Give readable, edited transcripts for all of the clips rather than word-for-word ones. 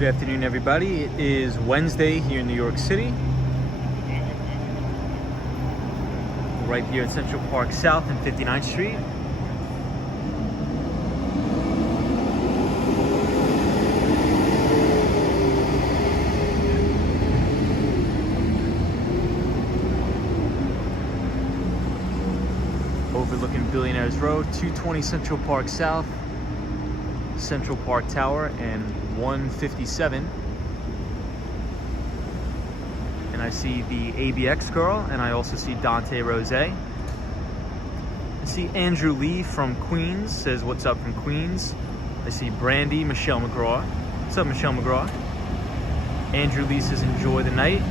Good afternoon, everybody. It is Wednesday here in New York City. Right here at Central Park South and 59th Street. Overlooking Billionaires Road, 220 Central Park South, Central Park Tower, and 157. And I see the ABX girl, and I also see Dante Rose. I see Andrew Lee from Queens, says what's up from Queens. I see Brandy, Michelle McGraw. What's up, Michelle McGraw? Andrew Lee says enjoy the night.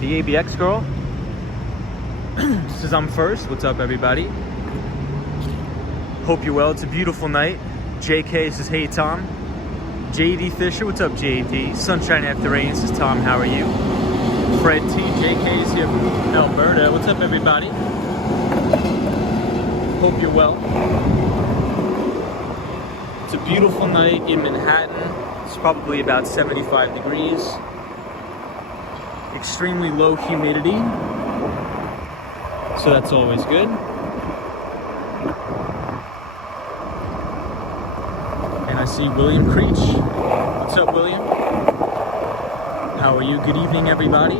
The ABX girl says I'm first. What's up, everybody? Hope you're well. It's a beautiful night. JK says hey, Tom. JD Fisher, what's up, JD? Sunshine After Rain says Tom, how are you? Fred T, JK is here from Alberta. What's up, everybody? Hope you're well. It's a beautiful night in Manhattan. It's probably about 75 degrees. Extremely low humidity. So that's always good. And I see William Creech. What's up, William? How are you? Good evening, everybody.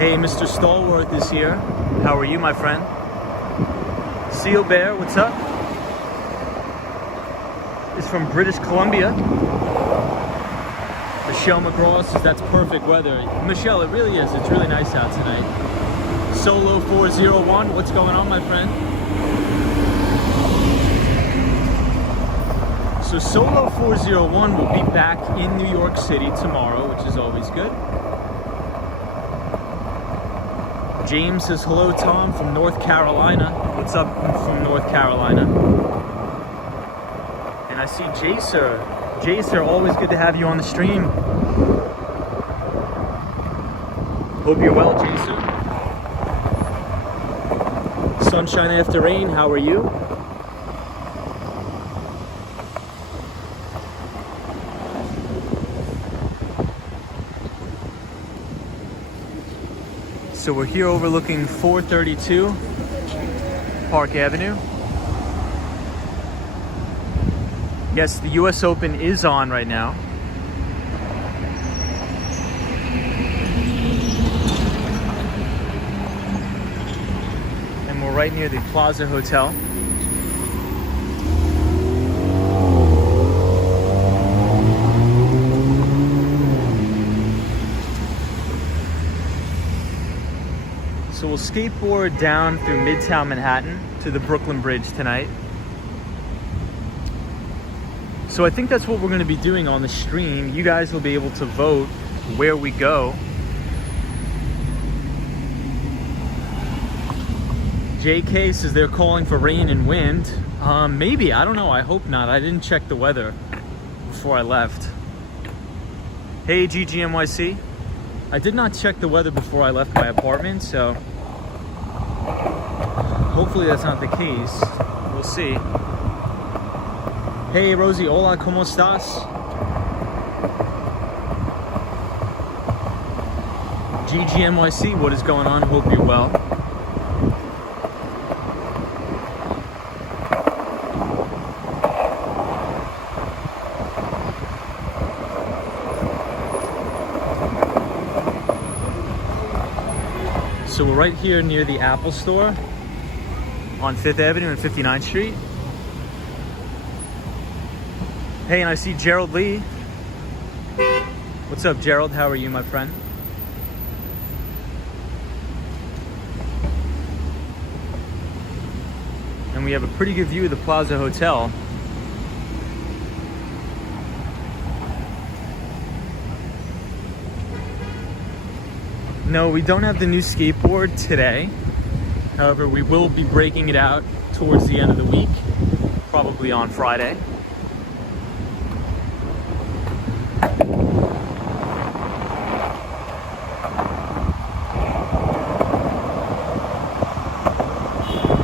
Hey, Mr. Stallworth is here. How are you, my friend? Seal Bear, what's up? It's from British Columbia. Michelle McGraw says that's perfect weather. Michelle, it really is. It's really nice out tonight. Solo 401, what's going on, my friend? So Solo 401 will be back in New York City tomorrow, which is always good. James says hello, Tom, from North Carolina. What's up from North Carolina? And I see Jacer. Jacer, always good to have you on the stream. Hope you're well, Jacer. Sunshine After Rain, how are you? So we're here overlooking 432 Park Avenue. Yes, the US Open is on right now. And we're right near the Plaza Hotel. So we'll skateboard down through Midtown Manhattan to the Brooklyn Bridge tonight. So I think that's what we're going to be doing on the stream. You guys will be able to vote where we go. JK says they're calling for rain and wind. Maybe, I don't know, I hope not. I didn't check the weather before I left. Hey GGMYC. I did not check the weather before I left my apartment, so hopefully that's not the case. We'll see. Hey Rosie, hola, ¿cómo estás? GGMYC, what is going on? Hope you're well. So we're right here near the Apple Store on 5th Avenue and 59th Street. Hey, and I see Gerald Lee. What's up, Gerald? How are you, my friend? And we have a pretty good view of the Plaza Hotel. No, we don't have the new skateboard today. However, we will be breaking it out towards the end of the week, probably on Friday.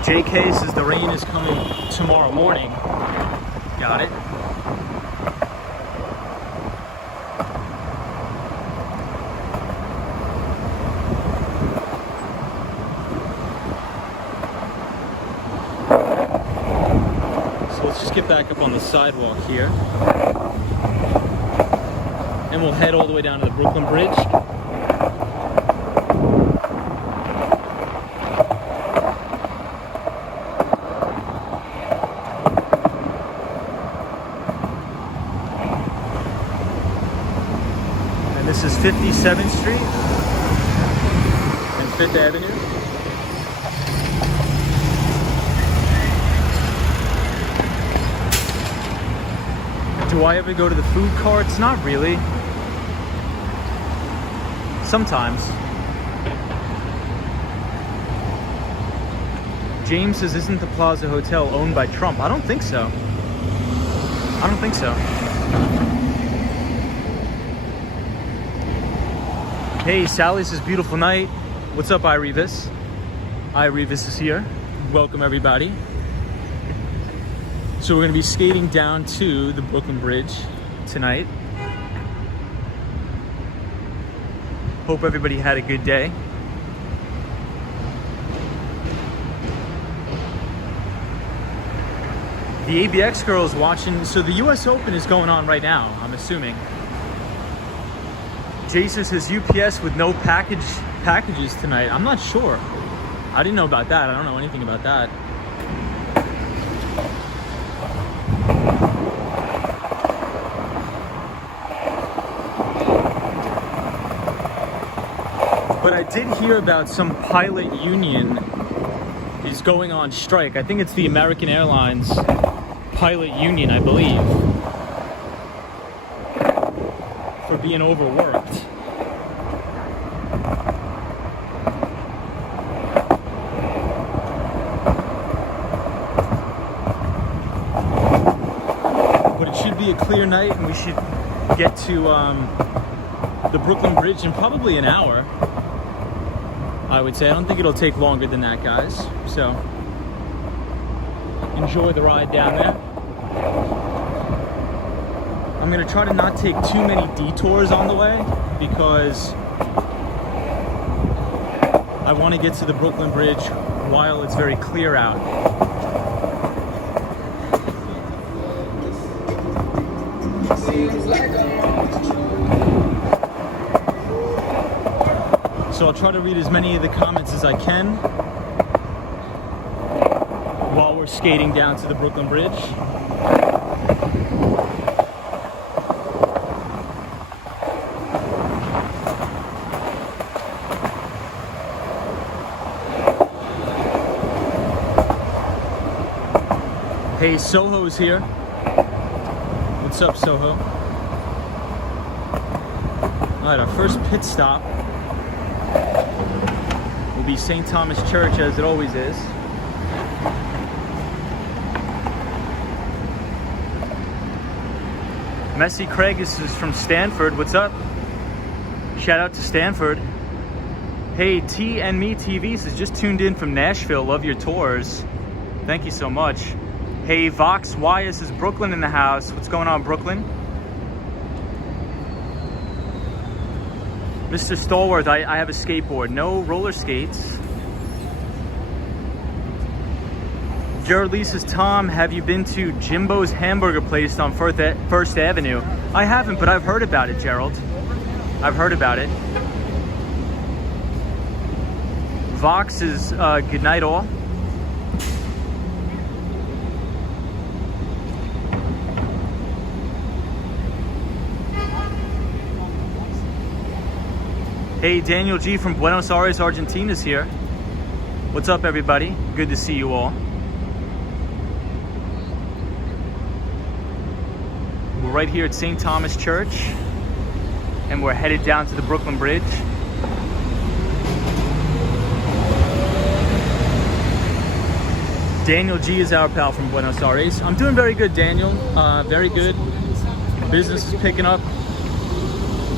JK says the rain is coming tomorrow morning. Got it. So let's just get back up on the sidewalk here. And we'll head all the way down to the Brooklyn Bridge. This is 57th Street and 5th Avenue. Do I ever go to the food carts? Not really. Sometimes. James says, isn't the Plaza Hotel owned by Trump? I don't think so. I don't think so. Hey, Sally says, beautiful night. What's up, Irevis? Irevis is here. Welcome, everybody. So we're going to be skating down to the Brooklyn Bridge tonight. Hope everybody had a good day. The ABX girls watching. So the US Open is going on right now, I'm assuming. Jason says UPS with no packages tonight. I'm not sure. I didn't know about that. I don't know anything about that. But I did hear about some pilot union is going on strike. I think it's the American Airlines pilot union, I believe, for being overworked. But it should be a clear night, and we should get to the Brooklyn Bridge in probably an hour, I would say. I don't think it'll take longer than that, guys. So enjoy the ride down there. I'm gonna try to not take too many detours on the way because I want to get to the Brooklyn Bridge while it's very clear out. So I'll try to read as many of the comments as I can while we're skating down to the Brooklyn Bridge. Hey, Soho's here. What's up, Soho? All right, our first pit stop will be St. Thomas Church, as it always is. Messi Craig is from Stanford. What's up? Shout out to Stanford. Hey, T and Me TV says, just tuned in from Nashville. Love your tours. Thank you so much. Hey, Vox Y says, Brooklyn in the house. What's going on, Brooklyn? Mr. Stallworth, I have a skateboard. No roller skates. Jared Lee says, Tom, have you been to Jimbo's Hamburger Place on First Avenue? I haven't, but I've heard about it, Gerald. I've heard about it. Vox is good night all. Hey, Daniel G from Buenos Aires, Argentina is here. What's up, everybody? Good to see you all. We're right here at St. Thomas Church, and we're headed down to the Brooklyn Bridge. Daniel G is our pal from Buenos Aires. I'm doing very good, Daniel. Very good. Business is picking up.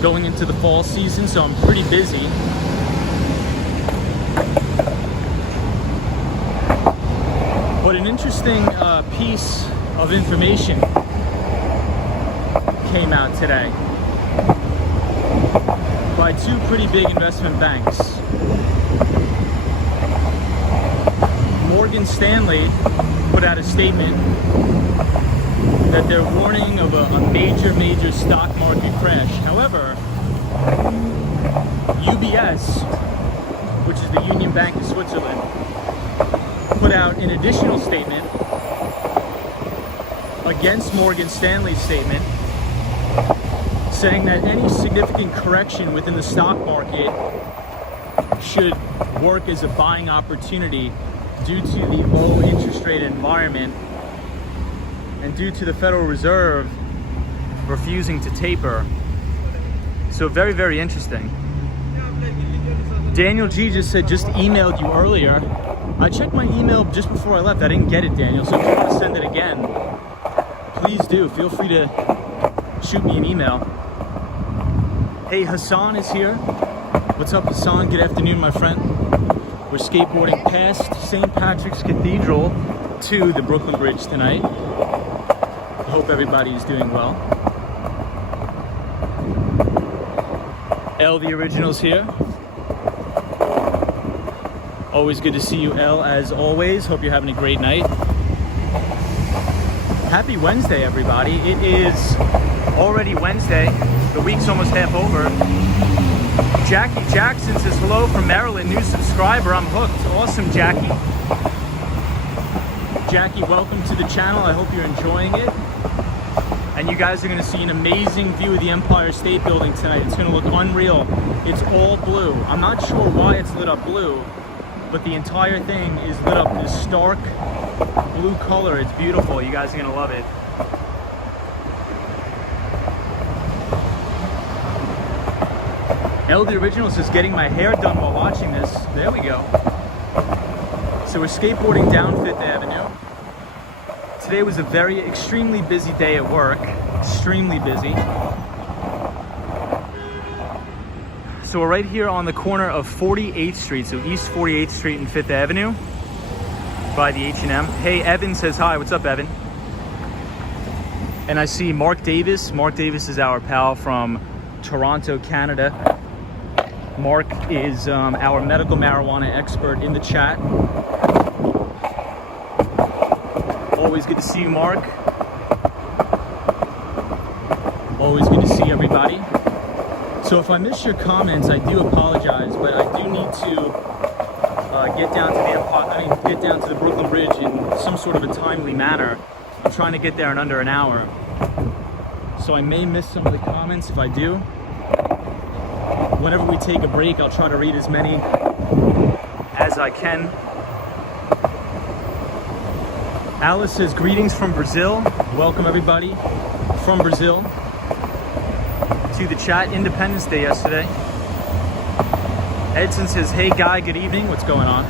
Going into the fall season, so I'm pretty busy. But an interesting piece of information came out today by two pretty big investment banks. Morgan Stanley put out a statement that they're warning of a major stock market crash. However, UBS, which is the Union Bank of Switzerland, put out an additional statement against Morgan Stanley's statement, saying that any significant correction within the stock market should work as a buying opportunity due to the low interest rate environment and due to the Federal Reserve refusing to taper. So very interesting. Daniel G just said, just emailed you earlier. I checked my email just before I left. I didn't get it, Daniel. So if you want to send it again, please do. Feel free to shoot me an email. Hey, Hassan is here. What's up, Hassan? Good afternoon, my friend. We're skateboarding past St. Patrick's Cathedral to the Brooklyn Bridge tonight. I hope everybody's doing well. L, the original's here. Always good to see you, L, as always. Hope you're having a great night. Happy Wednesday, everybody. It is already Wednesday. The week's almost half over. Jackie Jackson says hello from Maryland. New subscriber. I'm hooked. Awesome, Jackie. Jackie, welcome to the channel. I hope you're enjoying it. And you guys are going to see an amazing view of the Empire State Building tonight. It's going to look unreal. It's all blue. I'm not sure why it's lit up blue, but the entire thing is lit up this stark blue color. It's beautiful. You guys are going to love it. L, the original says, getting my hair done while watching this. There we go. So we're skateboarding down 5th Avenue. Today was a extremely busy day at work. Extremely busy. So we're right here on the corner of 48th Street, so East 48th Street and 5th Avenue by the H&M. Hey, Evan says hi. What's up, Evan? And I see Mark Davis. Mark Davis is our pal from Toronto, Canada. Mark is our medical marijuana expert in the chat. Always good to see you, Mark. Always good to see everybody. So if I missed your comments, I do apologize, but I do need to get down to the Brooklyn Bridge in some sort of a timely manner. I'm trying to get there in under an hour. So I may miss some of the comments. If I do, whenever we take a break, I'll try to read as many as I can. Alice says, greetings from Brazil. Welcome everybody from Brazil to the chat. Independence Day yesterday. Edson says, hey Guy, good evening. What's going on?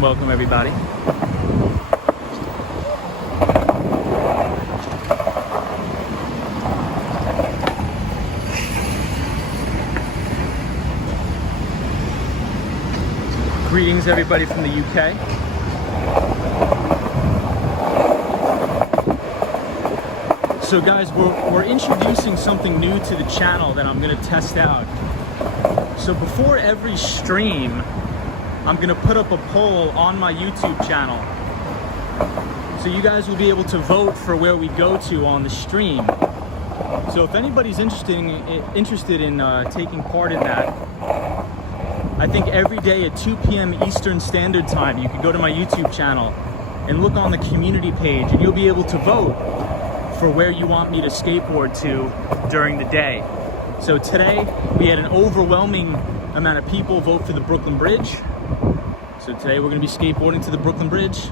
Welcome everybody. Greetings everybody from the UK. So guys, we're introducing something new to the channel that I'm going to test out. So before every stream, I'm going to put up a poll on my YouTube channel. So you guys will be able to vote for where we go to on the stream. So if anybody's interested in taking part in that, I think every day at 2 p.m. Eastern Standard Time, you can go to my YouTube channel and look on the community page, and you'll be able to vote for where you want me to skateboard to during the day. So today, we had an overwhelming amount of people vote for the Brooklyn Bridge. So today we're gonna be skateboarding to the Brooklyn Bridge.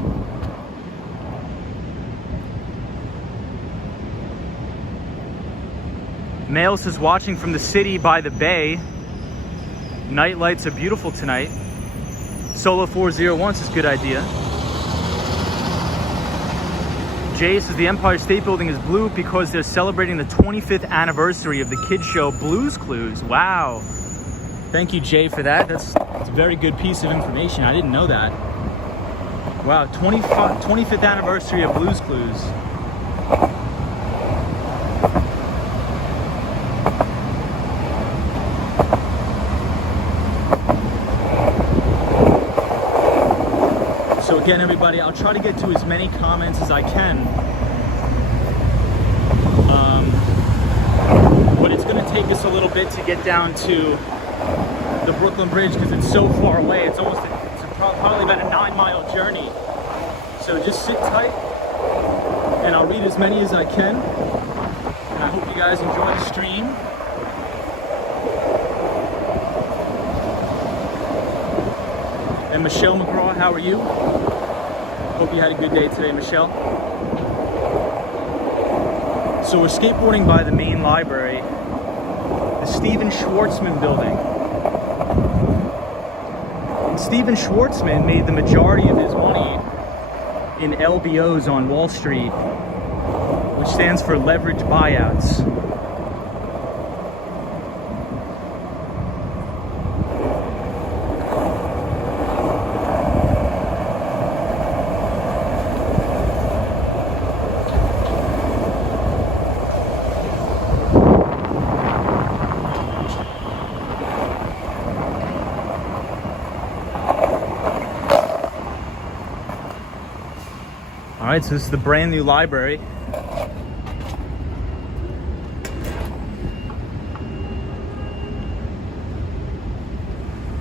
Mail says, watching from the city by the bay. Night lights are beautiful tonight. Solo 401 says, good idea. Jay says the Empire State Building is blue because they're celebrating the 25th anniversary of the kids show Blue's Clues. Wow. Thank you, Jay, for that. That's a very good piece of information. I didn't know that. Wow, 25th anniversary of Blue's Clues. So again, everybody, I'll try to get to as many comments as I can. But it's going to take us a little bit to get down to the Brooklyn Bridge because it's so far away. It's probably about a 9-mile journey. So just sit tight and I'll read as many as I can. And I hope you guys enjoy the stream. And Michelle McGraw, how are you? Hope you had a good day today, Michelle. So we're skateboarding by the main library, the Stephen Schwartzman building. Stephen Schwartzman made the majority of his money in LBOs on Wall Street, which stands for leverage buyouts. All right, so this is the brand new library.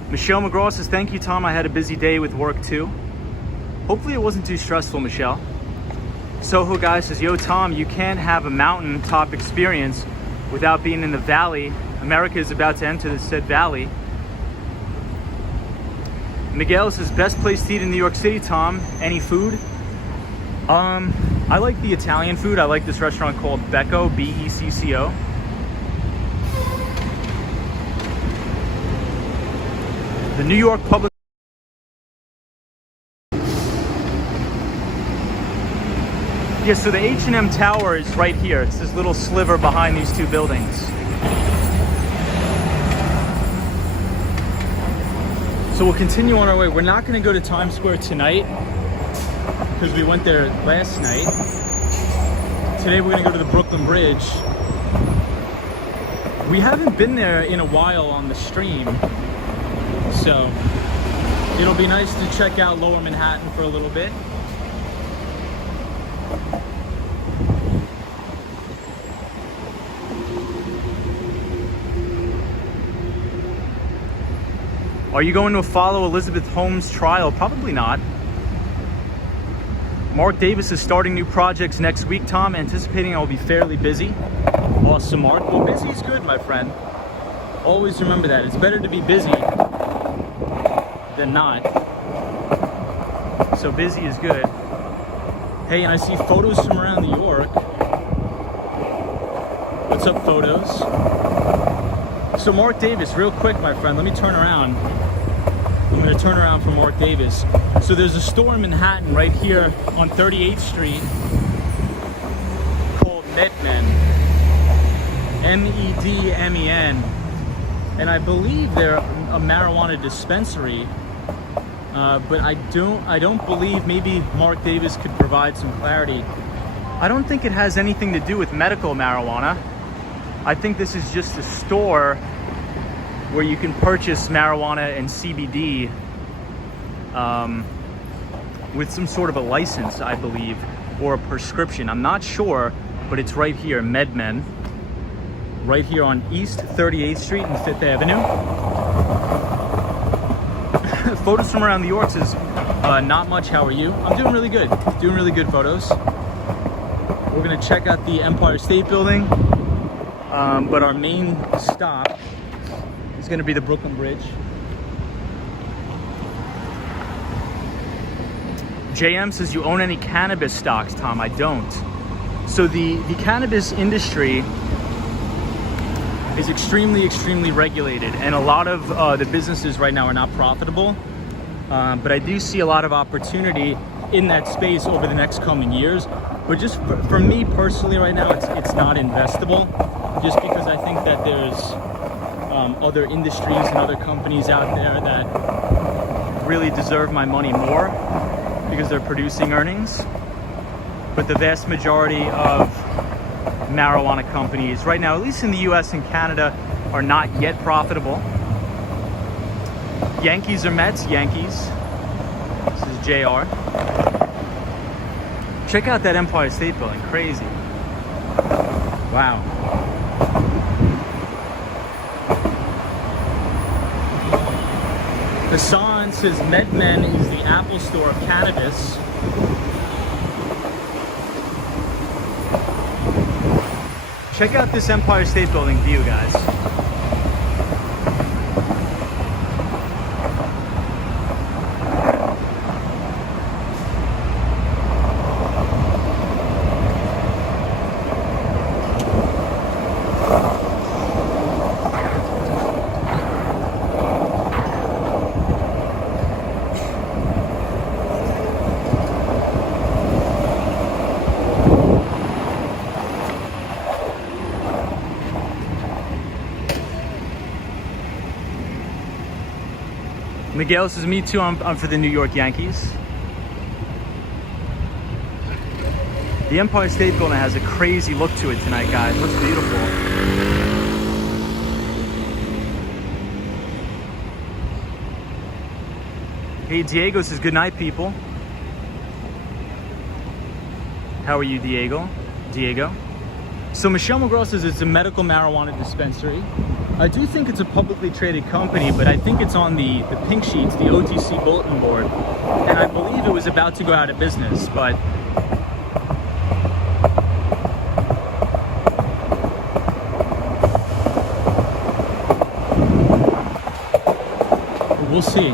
Michelle McGraw says, thank you, Tom. I had a busy day with work too. Hopefully it wasn't too stressful, Michelle. Soho Guy says, yo, Tom, you can't have a mountaintop experience without being in the valley. America is about to enter the said valley. Miguel says, best place to eat in New York City, Tom. Any food? I like the Italian food. I like this restaurant called Becco, B-E-C-C-O. The New York Public... Yeah, so the H&M Tower is right here. It's this little sliver behind these two buildings. So we'll continue on our way. We're not going to go to Times Square tonight, because we went there last night. Today we're gonna go to the Brooklyn Bridge. We haven't been there in a while on the stream, so it'll be nice to check out Lower Manhattan for a little bit. Are you going to follow Elizabeth Holmes' trial? Probably not. Mark Davis is starting new projects next week, Tom. Anticipating I'll be fairly busy. Awesome, Mark. Well, busy is good, my friend. Always remember that. It's better to be busy than not. So busy is good. Hey, and I see photos from around New York. What's up, photos? So Mark Davis, real quick, my friend. Let me turn around. I'm going to turn around for Mark Davis. So there's a store in Manhattan right here on 38th Street called Medmen, M-E-D-M-E-N, and I believe they're a marijuana dispensary, but I don't believe, maybe Mark Davis could provide some clarity. I don't think it has anything to do with medical marijuana. I think this is just a store where you can purchase marijuana and CBD with some sort of a license, I believe, or a prescription. I'm not sure, but it's right here, MedMen, right here on East 38th Street and 5th Avenue. Photos from around New York says, not much, how are you? I'm doing really good, doing really good photos. We're gonna check out the Empire State Building, but our main stop is gonna be the Brooklyn Bridge. JM says, you own any cannabis stocks, Tom? I don't. So the cannabis industry is extremely regulated, and a lot of the businesses right now are not profitable. But I do see a lot of opportunity in that space over the next coming years. But just for me personally right now, it's not investable, just because I think that there's other industries and other companies out there that really deserve my money more. because they're producing earnings. But the vast majority of marijuana companies right now, at least in the US and Canada, are not yet profitable. Yankees or Mets? Yankees. This is JR. Check out that Empire State Building. Crazy. Wow. The sign says MedMen is the Apple Store of cannabis. Check out this Empire State Building view, guys. Miguel says, me too, I'm for the New York Yankees. The Empire State Building has a crazy look to it tonight, guys. It looks beautiful. Hey, Diego says, good night, people. How are you, Diego? So Michelle McGraw says it's a medical marijuana dispensary. I do think it's a publicly traded company, but I think it's on the pink sheets, the OTC bulletin board. And I believe it was about to go out of business, but we'll see.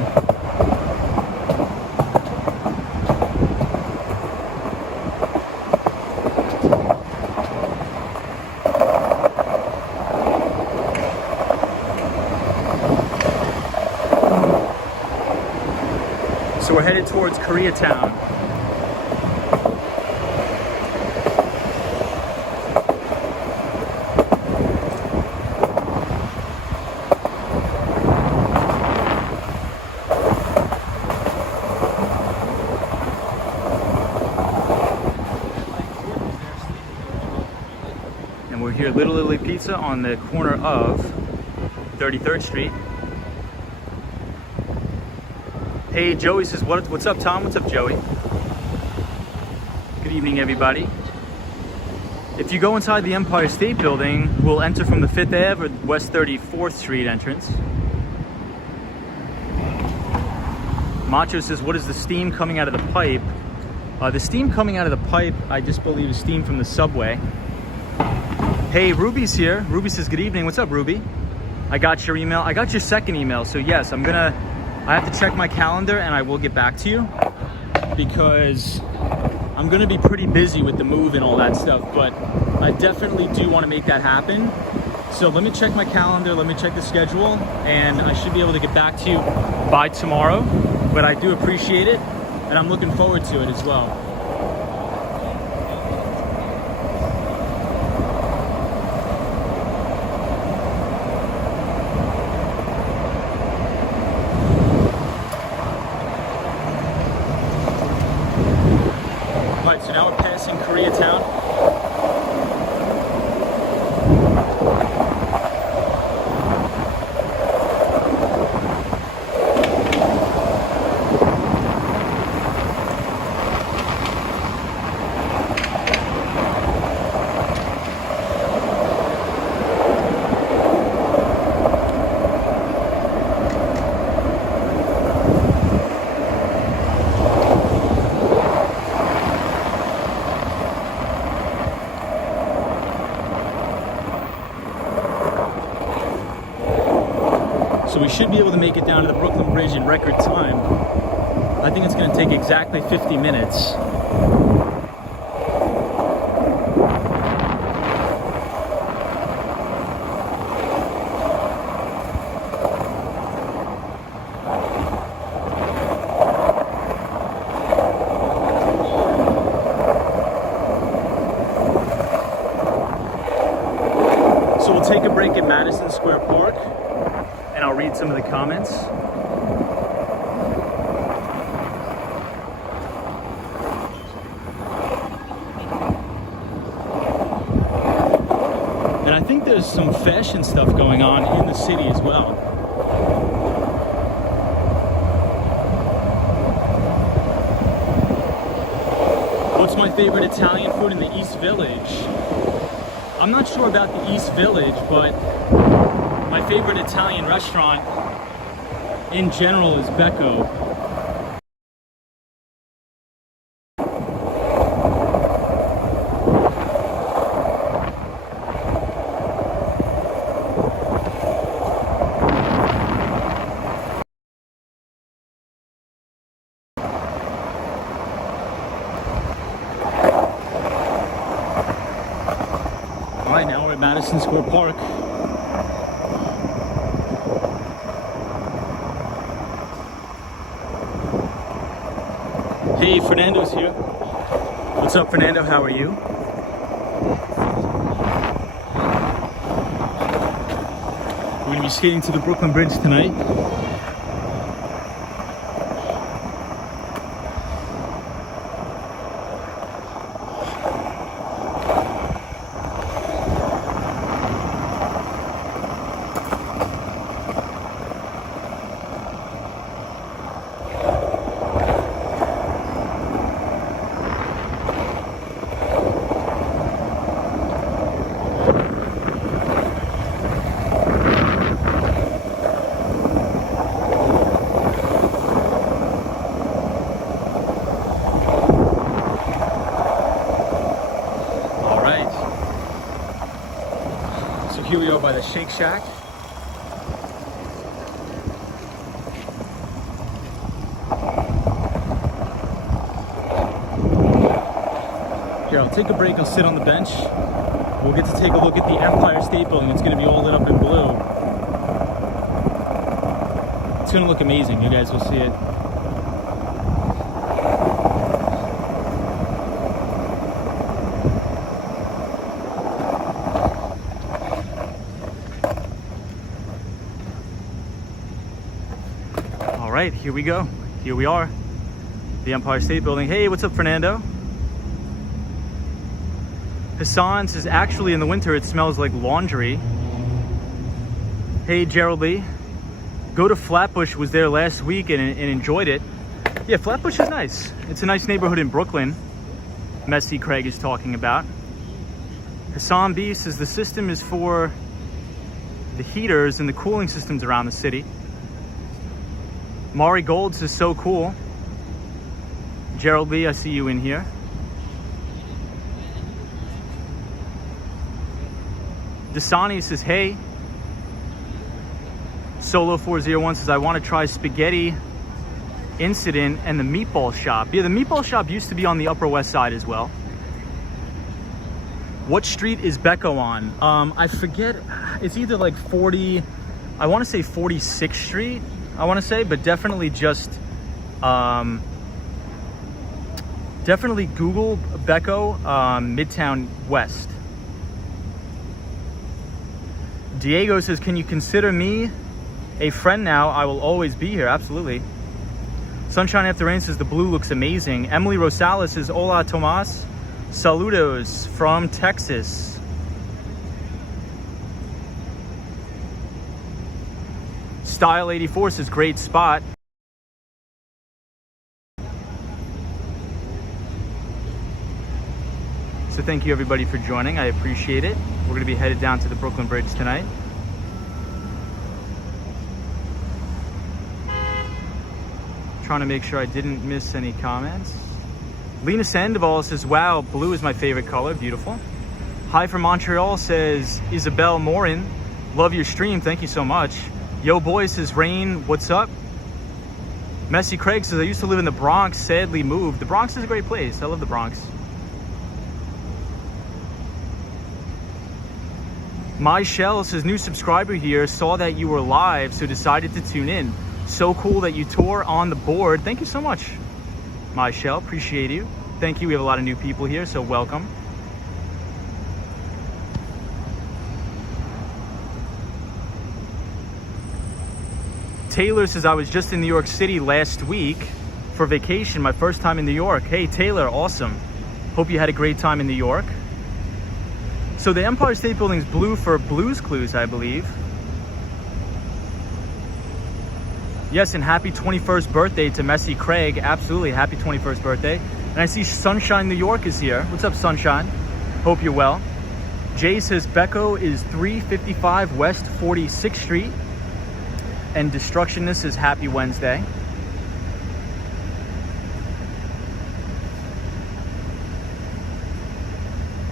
So we're headed towards Koreatown. And we're here at Little Italy Pizza on the corner of 33rd Street. Hey, Joey says, what's up, Tom? What's up, Joey? Good evening, everybody. If you go inside the Empire State Building, we'll enter from the 5th Ave or West 34th Street entrance. Macho says, what is the steam coming out of the pipe? The steam coming out of the pipe, I just believe, is steam from the subway. Hey, Ruby's here. Ruby says, good evening. What's up, Ruby? I got your email. I got your second email. So yes, I have to check my calendar and I will get back to you because I'm gonna be pretty busy with the move and all that stuff, but I definitely do want to make that happen. So let me check my calendar, let me check the schedule, and I should be able to get back to you by tomorrow. But I do appreciate it and I'm looking forward to it as well. So now we're passing Koreatown. So we should be able to make it down to the Brooklyn Bridge in record time. I think it's going to take exactly 50 minutes. So we'll take a break at Madison Square Park, and I'll read some of the comments. there's some fashion stuff going on in the city as well. What's my favorite Italian food in the East Village? I'm not sure about the East Village, but my favorite Italian restaurant in general is Becco. All right, now we're at Madison Square Park. Hey, Fernando's here. What's up, Fernando? How are you? We're going to be skating to the Brooklyn Bridge tonight. Here we are by the Shake Shack. Here, I'll take a break, I'll sit on the bench. We'll get to take a look at the Empire State Building. It's going to be all lit up in blue. It's going to look amazing, you guys will see it. All right, here we go. Here we are, the Empire State Building. Hey, what's up, Fernando? Hassan says, actually in the winter it smells like laundry. Hey, Gerald Lee. Go to Flatbush, was there last week and enjoyed it. Yeah, Flatbush is nice. It's a nice neighborhood in Brooklyn. Messy Craig is talking about. Hassan B says the system is for the heaters and the cooling systems around the city. Mari Golds is so cool. Gerald Lee, I see you in here. Dasani says, hey. Solo 401 says, I want to try Spaghetti Incident and the Meatball Shop. Yeah, the Meatball Shop used to be on the Upper West Side as well. What street is Becco on? I forget. It's either like 40, I want to say 46th Street. I want to say, but definitely just definitely Google Becco Midtown West. Diego says, can you consider me a friend now? I will always be here. Absolutely. Sunshine After Rain says the blue looks amazing. Emily Rosales says, hola Tomas, saludos from Texas. Style 84 says great spot. So thank you everybody for joining. I appreciate it. We're going to be headed down to the Brooklyn Bridge tonight. Trying to make sure I didn't miss any comments. Lena Sandoval says, wow, blue is my favorite color. Beautiful. Hi from Montreal says Isabel Morin. Love your stream. Thank you so much. Yo boy says, Rain, what's up? Messy Craig says, I used to live in the Bronx, sadly moved. The Bronx is a great place. I love the Bronx. My Shell says, new subscriber here, saw that you were live, so decided to tune in. So cool that you tour on the board. Thank you so much, My Shell. Appreciate you. Thank you. We have a lot of new people here, so welcome. Taylor says, I was just in New York City last week for vacation, my first time in New York. Hey, Taylor, awesome. Hope you had a great time in New York. So the Empire State Building's blue for Blue's Clues, I believe. Yes, and happy 21st birthday to Messi Craig. Absolutely, happy 21st birthday. And I see Sunshine New York is here. What's up, Sunshine? Hope you're well. Jay says Becco is 355 West 46th Street. And Destructionist is happy Wednesday.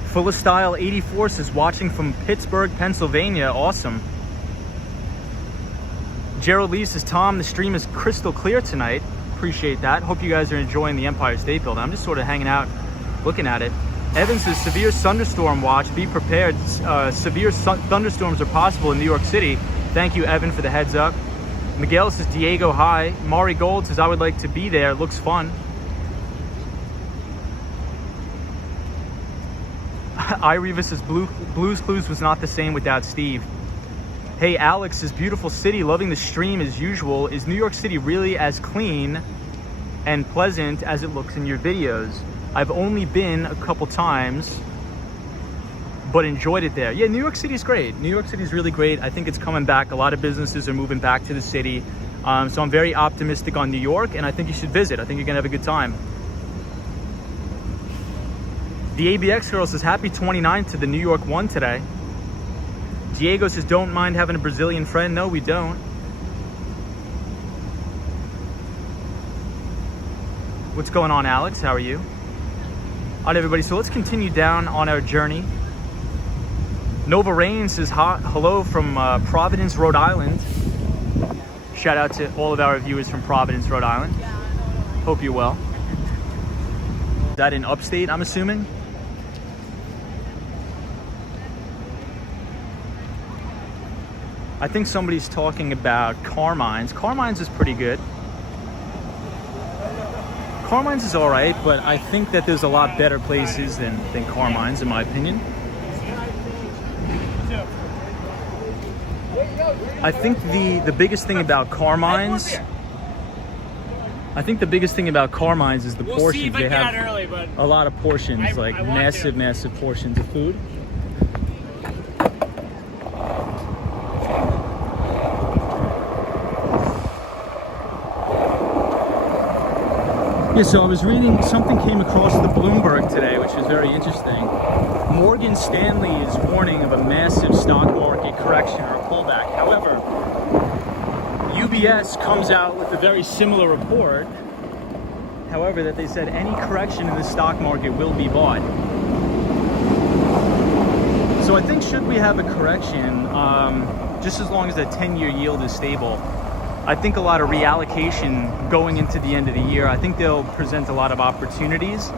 Full of Style 84 says watching from Pittsburgh, Pennsylvania. Awesome. Gerald Lee says, Tom, the stream is crystal clear tonight. Appreciate that. Hope you guys are enjoying the Empire State Building. I'm just sort of hanging out, looking at it. Evan says, severe thunderstorm watch. Be prepared. Severe thunderstorms are possible in New York City. Thank you, Evan, for the heads up. Miguel says, Diego, hi. Mari Gold says, I would like to be there. Looks fun. Ireva says, Blue's Clues was not the same without Steve. Hey, Alex says, beautiful city, loving the stream as usual. Is New York City really as clean and pleasant as it looks in your videos? I've only been a couple times, but enjoyed it there. Yeah, New York City is great. New York City is really great. I think it's coming back. A lot of businesses are moving back to the city. So I'm very optimistic on New York, and I think you should visit. I think you're gonna have a good time. The ABX girl says, happy 29th to the New York one today. Diego says, don't mind having a Brazilian friend. No, we don't. What's going on, Alex? How are you? All right, everybody, so let's continue down on our journey. Nova Rain says, hello from Providence, Rhode Island. Shout out to all of our viewers from Providence, Rhode Island. Hope you're well. Is that in upstate, I'm assuming? I think somebody's talking about Carmine's. Carmine's is pretty good. Carmine's is all right, but I think that there's a lot better places than Carmine's, in my opinion. I think the biggest thing about Carmine's, is the portions. They have a lot of portions, like massive portions of food. Yeah, so I was reading, something came across the Bloomberg today, which was very interesting. Morgan Stanley is warning of a massive stock market correction or a pullback. However, UBS comes out with a very similar report. However, that they said any correction in the stock market will be bought. So I think should we have a correction, just as long as that 10-year yield is stable, I think a lot of reallocation going into the end of the year. I think they'll present a lot of opportunities,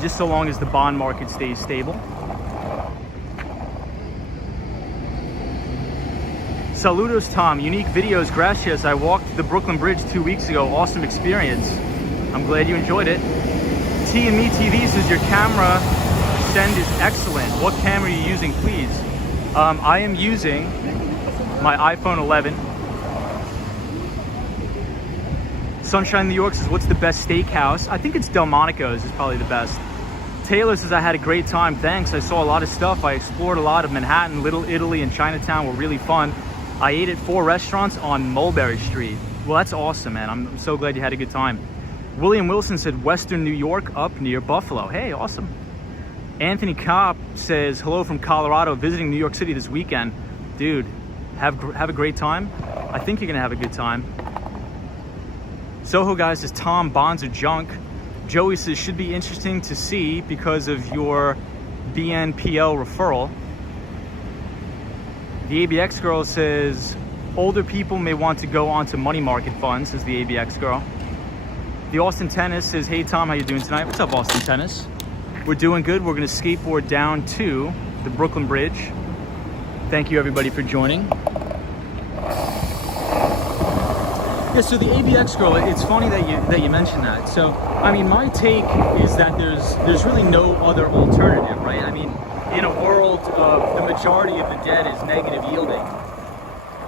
just so long as the bond market stays stable. Saludos, Tom. Unique videos, gracias. I walked the Brooklyn Bridge 2 weeks ago. Awesome experience. I'm glad you enjoyed it. T&Me TV says your camera send is excellent. What camera are you using, please? I am using my iPhone 11. Sunshine New York says, what's the best steakhouse? I think it's Delmonico's is probably the best. Taylor says, I had a great time. Thanks. I saw a lot of stuff. I explored a lot of Manhattan, Little Italy, and Chinatown were really fun. I ate at 4 restaurants on Mulberry Street. Well, that's awesome, man. I'm so glad you had a good time. William Wilson said, Western New York up near Buffalo. Hey, awesome. Anthony Kopp says, hello from Colorado, visiting New York City this weekend. Dude, have a great time. I think you're going to have a good time. Soho guy says, Tom, bonds are junk. Joey says, should be interesting to see because of your BNPL referral. The ABX girl says, older people may want to go onto money market funds, says the ABX girl. The Austin Tennis says, hey Tom, how you doing tonight? What's up, Austin Tennis? We're doing good. We're gonna skateboard down to the Brooklyn Bridge. Thank you everybody for joining. Yeah, so the ABX girl, it's funny that you mentioned that. So, I mean, my take is that there's really no other alternative, right? I mean, in a world of the majority of the debt is negative yielding,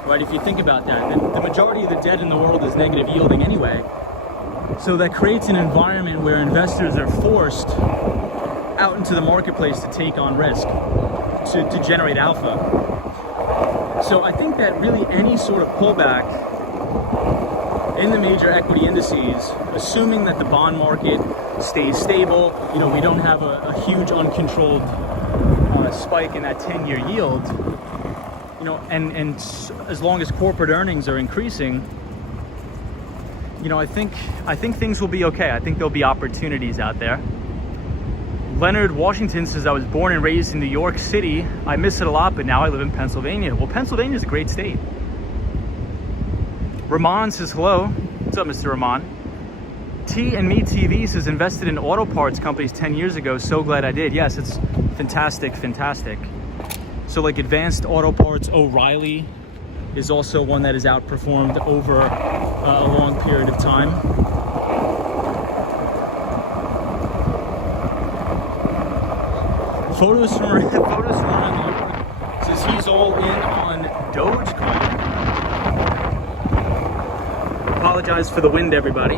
right? If you think about that, the majority of the debt in the world is negative yielding anyway. So that creates an environment where investors are forced out into the marketplace to take on risk. to generate alpha. So I think that really any sort of pullback in the major equity indices, assuming that the bond market stays stable, you know, we don't have a huge uncontrolled spike in that 10-year yield, you know, and as long as corporate earnings are increasing, you know, I think things will be okay. I think there'll be opportunities out there. Leonard Washington says, I was born and raised in New York City. I miss it a lot, but now I live in Pennsylvania. Well, Pennsylvania is a great state. Rahman says, hello. What's up, Mr. Rahman? T and Me TV says, invested in auto parts companies 10 years ago. So glad I did. Yes, it's fantastic. So like Advanced Auto Parts, O'Reilly is also one that has outperformed over a long period of time. Photos from around New York says he's all in on Dogecoin. Apologize for the wind, everybody.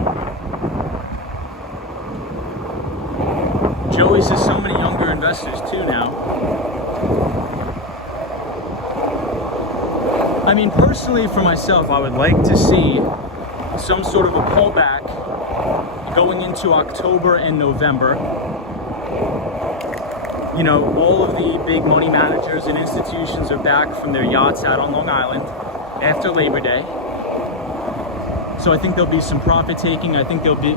Joey says so many younger investors too now. I mean, personally for myself, I would like to see some sort of a pullback going into October and November. You know, all of the big money managers and institutions are back from their yachts out on Long Island after Labor Day. So I think there'll be some profit taking. I think there'll be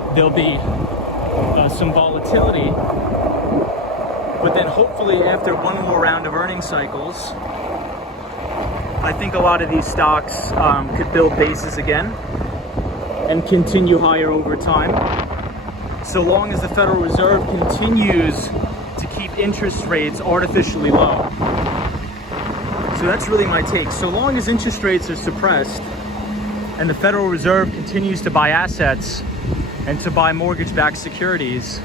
some volatility. But then hopefully after one more round of earnings cycles, I think a lot of these stocks could build bases again and continue higher over time. So long as the Federal Reserve continues to keep interest rates artificially low. So that's really my take. So long as interest rates are suppressed and the Federal Reserve continues to buy assets and to buy mortgage-backed securities,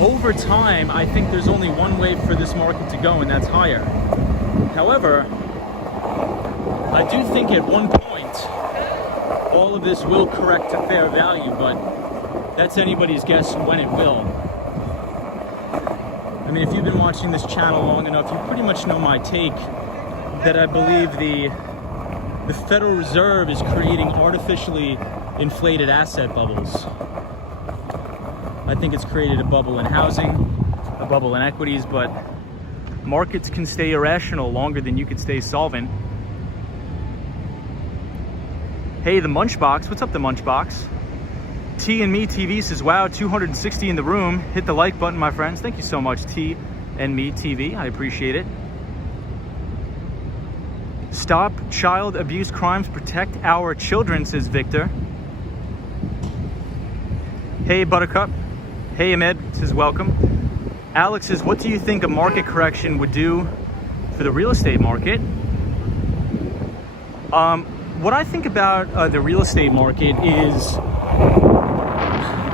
over time, I think there's only one way for this market to go, and that's higher. However, I do think at one point, all of this will correct to fair value, but that's anybody's guess when it will. I mean, if you've been watching this channel long enough, you pretty much know my take that I believe the Federal Reserve is creating artificially inflated asset bubbles. I think it's created a bubble in housing, a bubble in equities, but markets can stay irrational longer than you could stay solvent. Hey, the Munchbox. What's up, the Munchbox? T and Me TV says, wow, 260 in the room. Hit the like button, my friends. Thank you so much, T and Me TV. I appreciate it. Stop child abuse crimes. Protect our children, says Victor. Hey, Buttercup. Hey, Ahmed says, welcome. Alex says, what do you think a market correction would do for the real estate market? What I think about the real estate market is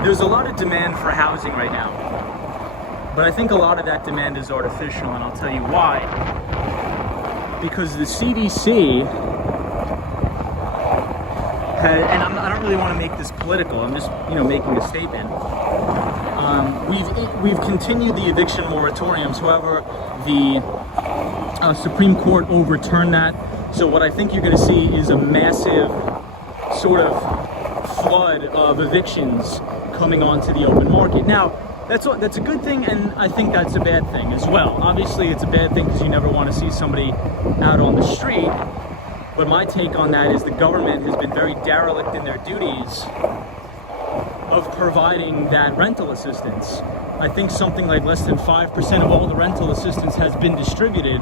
there's a lot of demand for housing right now. But I think a lot of that demand is artificial, and I'll tell you why. Because the CDC and I don't really want to make this political, I'm just, making a statement. We've continued the eviction moratoriums. However, the Supreme Court overturned that. So what I think you're going to see is a massive sort of flood of evictions coming onto the open market. Now, that's a good thing, and I think that's a bad thing as well. Obviously, it's a bad thing because you never want to see somebody out on the street. But my take on that is the government has been very derelict in their duties of providing that rental assistance. I think something like less than 5% of all the rental assistance has been distributed,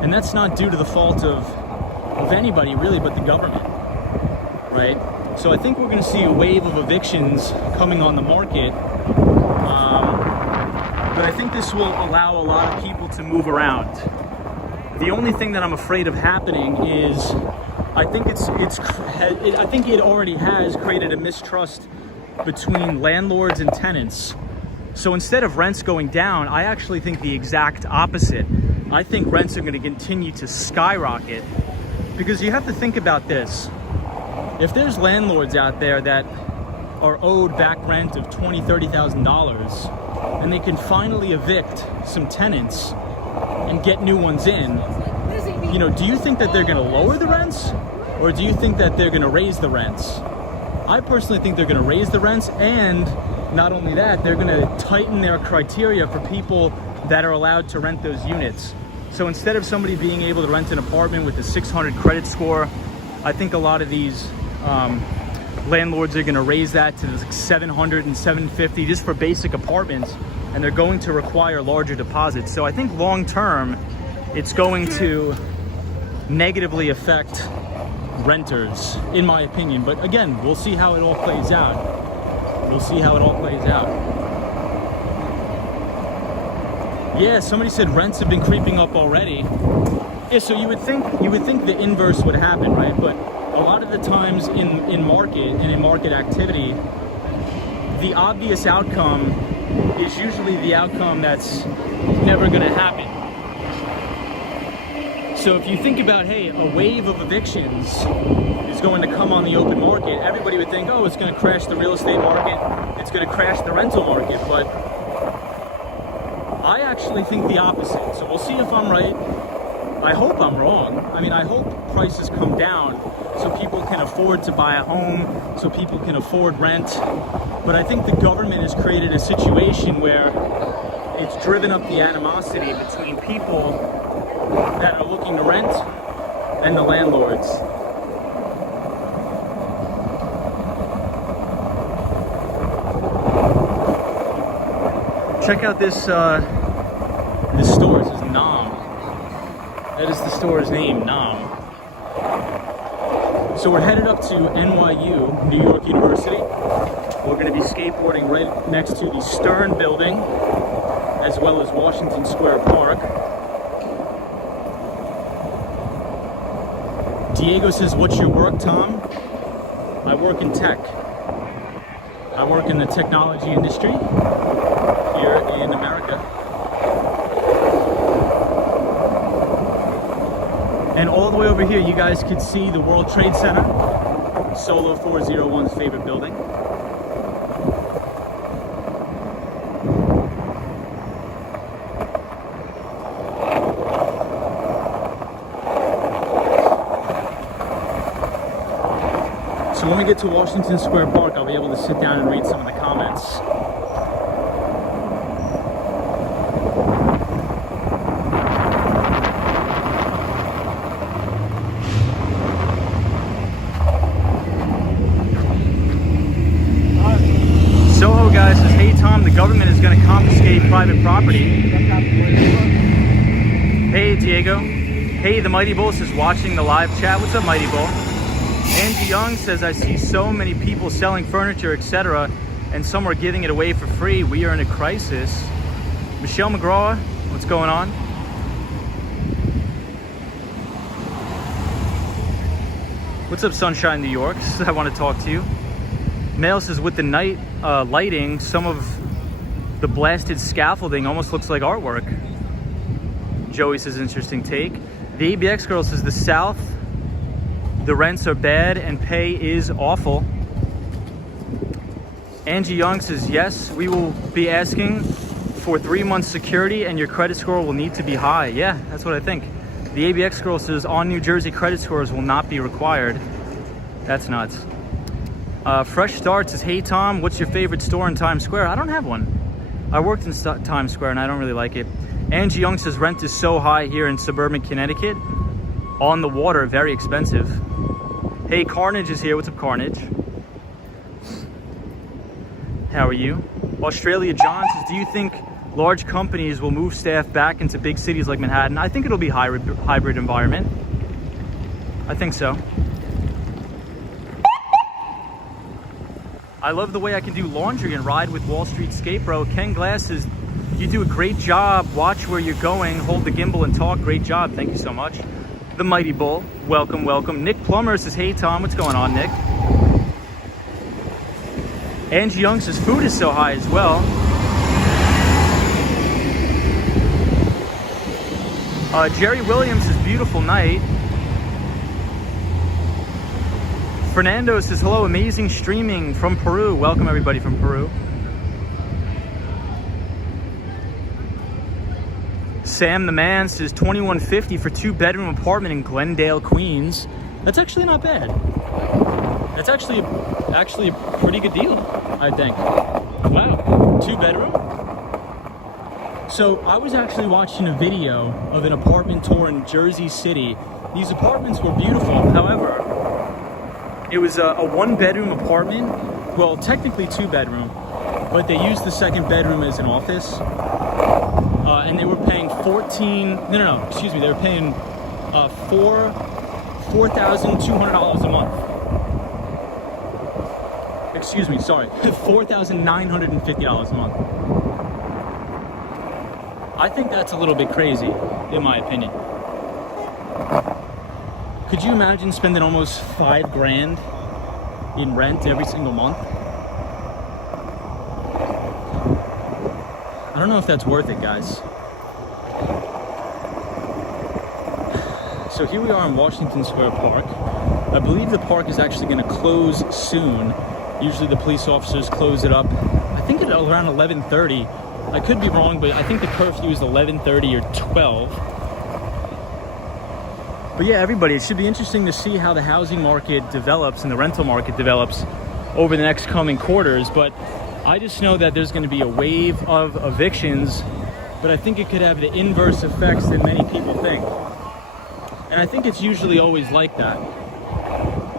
and that's not due to the fault of anybody really but the government, right? So I think we're going to see a wave of evictions coming on the market, but I think this will allow a lot of people to move around. The only thing that I'm afraid of happening is I think it already has created a mistrust between landlords and tenants. So instead of rents going down, I actually think the exact opposite. I think rents are going to continue to skyrocket, because you have to think about this. If there's landlords out there that are owed back rent of $20,000, $30,000, and they can finally evict some tenants, and get new ones in, you know, do you think that they're going to lower the rents, or do you think that they're going to raise the rents? I personally think they're going to raise the rents, and not only that, they're going to tighten their criteria for people that are allowed to rent those units. So instead of somebody being able to rent an apartment with a 600 credit score, I think a lot of these landlords are going to raise that to like 700 and 750 just for basic apartments, and they're going to require larger deposits. So I think long term, it's going to negatively affect renters, in my opinion. But again, we'll see how it all plays out. We'll see how it all plays out. Yeah, somebody said rents have been creeping up already. Yeah, so you would think the inverse would happen, right? But a lot of the times in market and in market activity, the obvious outcome is usually the outcome that's never going to happen. So if you think about, hey, a wave of evictions is going to come on the open market, everybody would think, oh, it's going to crash the real estate market, it's going to crash the rental market. But I actually think the opposite. So we'll see if I'm right. I hope I'm wrong. I mean, I hope prices come down so people can afford to buy a home, so people can afford rent. But I think the government has created a situation where it's driven up the animosity between people that are looking to rent and the landlords. Check out this this store. It says Nam. That is the store's name, Nam. So we're headed up to NYU, New York University. We're going to be skateboarding right next to the Stern Building, as well as Washington Square Park. Diego says, what's your work, Tom? I work in tech. I work in the technology industry here in America. And all the way over here, you guys could see the World Trade Center, Solo 401's favorite building. So when we get to Washington Square Park, I'll be able to sit down and read some of the comments. Soho guy says, hey Tom, the government is going to confiscate private property. Hey Diego. Hey, the Mighty Bull says, watching the live chat. What's up, Mighty Bull? Angie Young says, I see so many people selling furniture, etc., and some are giving it away for free. We are in a crisis. Michelle McGraw, what's going on? What's up, Sunshine, New York? I want to talk to you. Mail says, with the night lighting, some of the blasted scaffolding almost looks like artwork. Joey says, interesting take. The ABX girl says, the South, the rents are bad and pay is awful. Angie Young says, yes, we will be asking for 3 months security and your credit score will need to be high. Yeah, that's what I think. The ABX girl says, on New Jersey, credit scores will not be required. That's nuts. Fresh Start says, hey Tom, what's your favorite store in Times Square? I don't have one. I worked in Times Square and I don't really like it. Angie Young says, rent is so high here in suburban Connecticut. On the water, very expensive. Hey, Carnage is here. What's up, Carnage? How are you? Australia John says, do you think large companies will move staff back into big cities like Manhattan? I think it'll be hybrid environment. I think so. I love the way I can do laundry and ride with Wall Street Skate Bro. Ken Glass says, you do a great job. Watch where you're going. Hold the gimbal and talk. Great job. Thank you so much. The Mighty Bull, welcome, welcome. Nick Plummer says, hey Tom, what's going on, Nick? Angie Young says, food is so high as well. Jerry Williams says, beautiful night. Fernando says, hello, amazing streaming from Peru. Welcome everybody from Peru. Sam the Man says $21.50 for 2-bedroom apartment in Glendale, Queens. That's actually not bad. That's actually a pretty good deal, I think. Wow, 2-bedroom? So I was actually watching a video of an apartment tour in Jersey City. These apartments were beautiful. However, it was a 1-bedroom apartment. Well, technically 2-bedroom, but they used the 2nd bedroom as an office. And they were paying they were paying $4,200 a month. Excuse me, sorry, $4,950 a month. I think that's a little bit crazy, in my opinion. Could you imagine spending almost $5,000 in rent every single month? I don't know if that's worth it, guys. So here we are in Washington Square Park. I believe the park is actually going to close soon. Usually the police officers close it up, I think at around 11:30. I could be wrong, but I think the curfew is 11:30 or 12. But yeah, everybody, it should be interesting to see how the housing market develops and the rental market develops over the next coming quarters. But I just know that there's going to be a wave of evictions, but I think it could have the inverse effects than many people think. And I think it's usually always like that.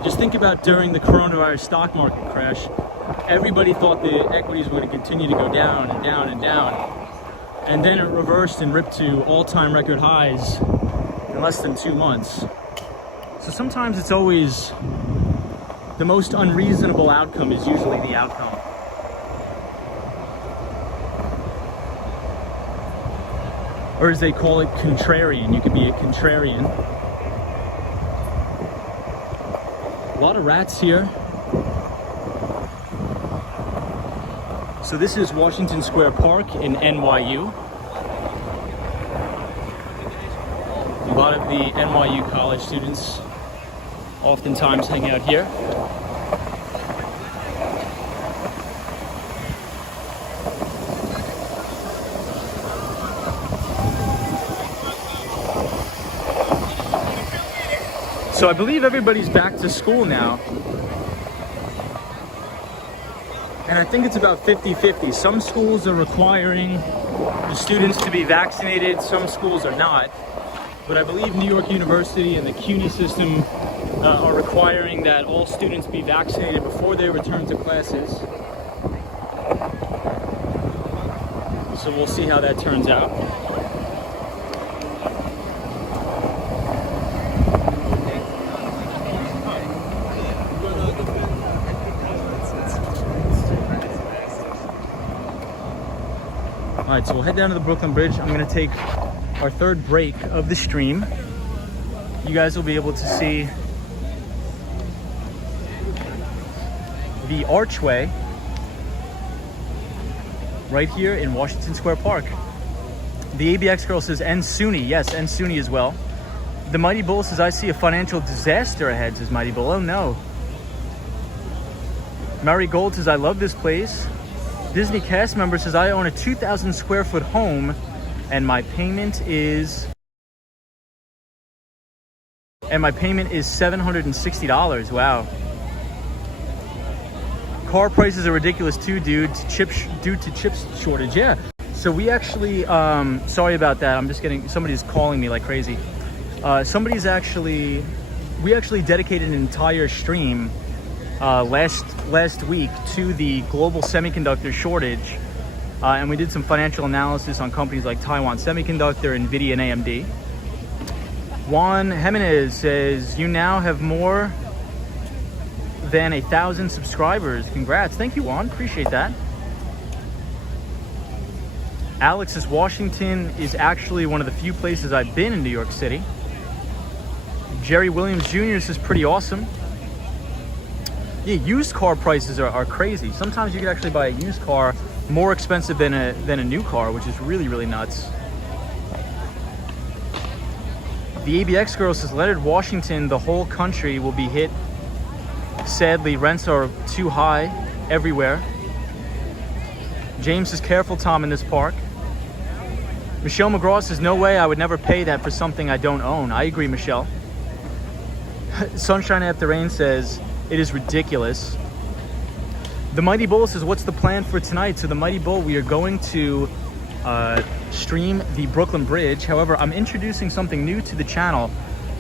Just think about during the coronavirus stock market crash, everybody thought the equities were going to continue to go down and down and down. And then it reversed and ripped to all-time record highs in less than 2 months. So sometimes it's always the most unreasonable outcome is usually the outcome. Or as they call it, contrarian. You could be a contrarian. A lot of rats here. So this is Washington Square Park in NYU. A lot of the NYU college students oftentimes hang out here. So I believe everybody's back to school now. And I think it's about 50-50. Some schools are requiring the students to be vaccinated, some schools are not. But I believe New York University and the CUNY system are requiring that all students be vaccinated before they return to classes. So we'll see how that turns out. Alright, so we'll head down to the Brooklyn Bridge. I'm going to take our 3rd break of the stream. You guys will be able to see the archway right here in Washington Square Park. The ABX girl says, and SUNY. Yes, and SUNY as well. The Mighty Bull says, I see a financial disaster ahead, says Mighty Bull. Oh no. Mary Gold says, I love this place. Disney cast member says, I own a 2,000 square foot home and my payment is $760. Wow. Car prices are ridiculous too, dude, due to chip shortage. Yeah. So we actually, sorry about that. Somebody's calling me like crazy. We actually dedicated an entire stream last week to the global semiconductor shortage, and we did some financial analysis on companies like Taiwan Semiconductor, Nvidia, and AMD. Juan Jimenez says, you now have more than 1,000 subscribers. Congrats. Thank you, Juan. Appreciate that. Alex says, Washington is actually one of the few places I've been in New York City. Jerry Williams Jr. says, pretty awesome. Yeah, used car prices are crazy. Sometimes you can actually buy a used car more expensive than a new car, which is really, really nuts. The ABX girl says, Leonard, Washington, the whole country will be hit. Sadly, rents are too high everywhere. James says, careful, Tom, in this park. Michelle McGraw says, no way, I would never pay that for something I don't own. I agree, Michelle. Sunshine After Rain says, it is ridiculous. The Mighty Bull says, what's the plan for tonight? So the Mighty Bull, we are going to stream the Brooklyn Bridge. However, I'm introducing something new to the channel.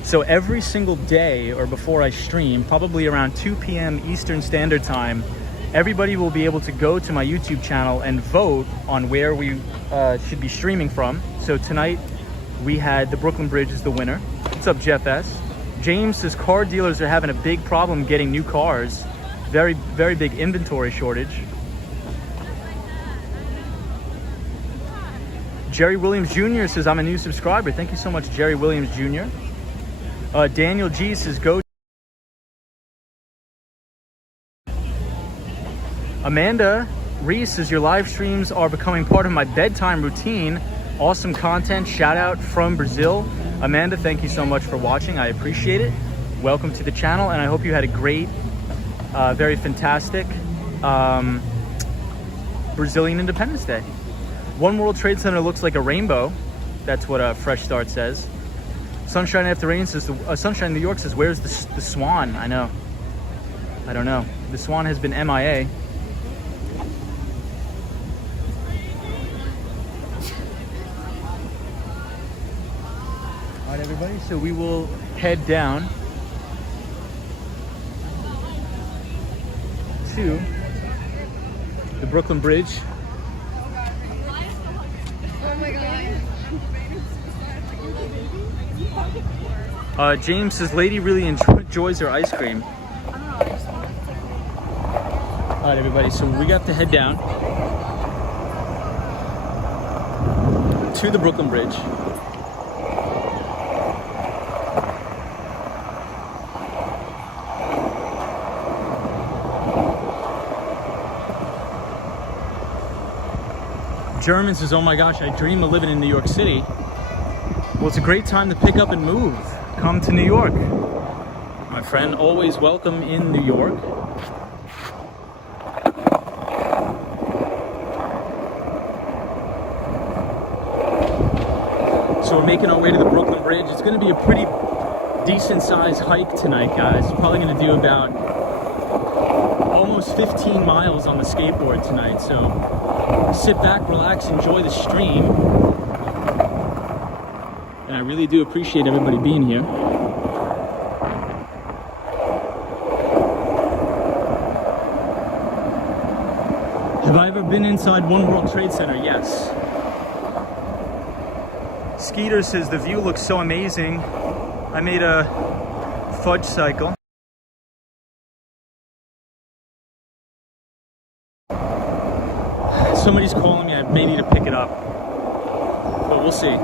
So every single day or before I stream, probably around 2 p.m. Eastern Standard Time, everybody will be able to go to my YouTube channel and vote on where we should be streaming from. So tonight we had the Brooklyn Bridge as the winner. What's up, Jeff S? James says car dealers are having a big problem getting new cars. Very, very big inventory shortage. Jerry Williams Jr. says, I'm a new subscriber. Thank you so much, Jerry Williams Jr. Daniel G says, go. Amanda Reese says, your live streams are becoming part of my bedtime routine. Awesome content. Shout out from Brazil. Amanda, thank you so much for watching. I appreciate it. Welcome to the channel, and I hope you had a great, very fantastic Brazilian Independence Day. One World Trade Center looks like a rainbow. That's what Fresh Start says. Sunshine After Rain says, Sunshine New York says, where's the Swan? I know. I don't know. The Swan has been MIA. All right, everybody, so we will head down to the Brooklyn Bridge. Oh my God. James says, lady really enjoys her ice cream. All right, everybody, so we got to head down to the Brooklyn Bridge. German says, oh my gosh, I dream of living in New York City. Well, it's a great time to pick up and move. Come to New York. My friend, always welcome in New York. So we're making our way to the Brooklyn Bridge. It's gonna be a pretty decent sized hike tonight, guys. Probably gonna do about almost 15 miles on the skateboard tonight. So sit back, relax, enjoy the stream. And I really do appreciate everybody being here. Have I ever been inside One World Trade Center? Yes. Skeeter says, the view looks so amazing. I made a fudge cycle. Somebody's calling me, I may need to pick it up. But we'll see.